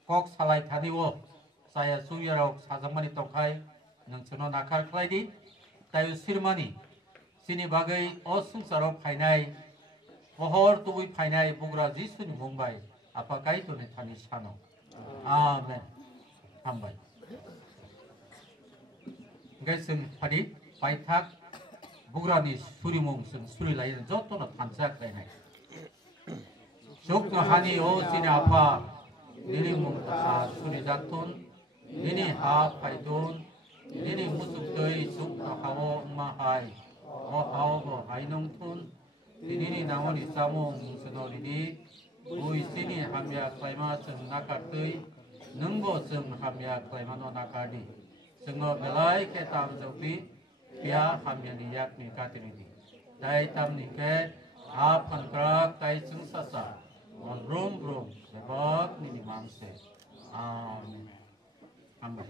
कक सालाय थानिवो जाया सुयाराव साजामानि तंखाय नोंसोरनो नाखार खालायदि ताय सिरमानि दिनै बागै अ संसाराव फायनाय पहर तुबै फायनाय बुग्रा जिसुनि बुंबाय आपा कायतुरनि थानि सानाव आमेन हामबाय जों फारि पाइथाक बुग्रानि सुरिमुं जों सुरिलायो जत्तनो थानसाख्लायनाय सुख हानि ओ सिनि आफा निनि मुं था सुरि जाथुन निनि हा फायदुन निनि मुसुक दै सुख हावो माहाय ओ हावो हायनंथुन निनि नावनि सामुं सनरिदि उइसिनि हामिया क्लाइमा जों नाकार्दै नोंबो जों हामिया क्लाइमानो नाकार्दि जोङो बेलाय केताम जौपि पिया हामियानि याकनि कातिरिदि दाय तामनि के हा फनक्राक ताय जों सासा on room sebab ni mamse amen amen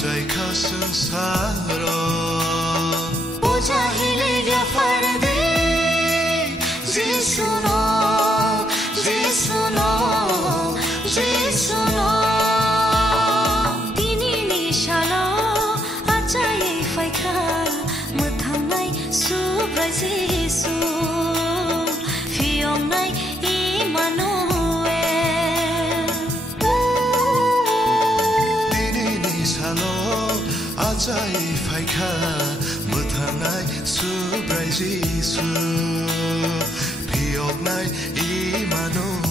आजाइखा संसार बोझाहिले गफर्दे जिसुनो जिसुनो जिसुनो दिनी निशालो आजाइ फाइखा मोथांनाय सुब्राय जिसु फियंनाय इमानुएल दिनी निशालो आजाइ फाइखा मोथांनाय सुब्राय जिसु फियंनाय इमानुएल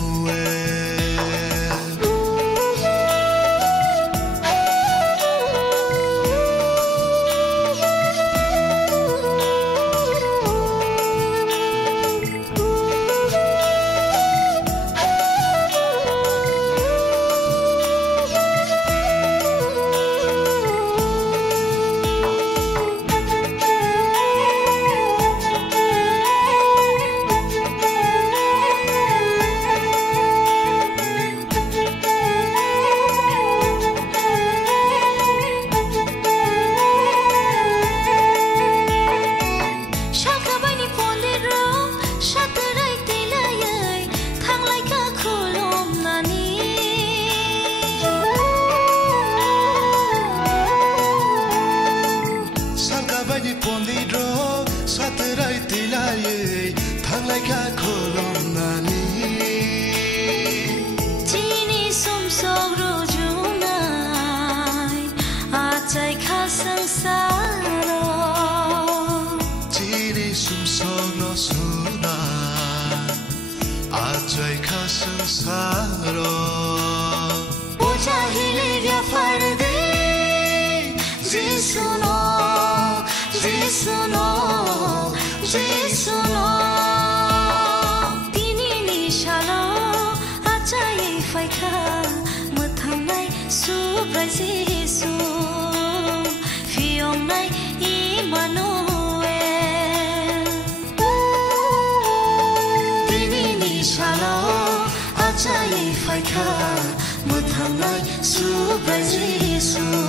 Muthangay subay Jisu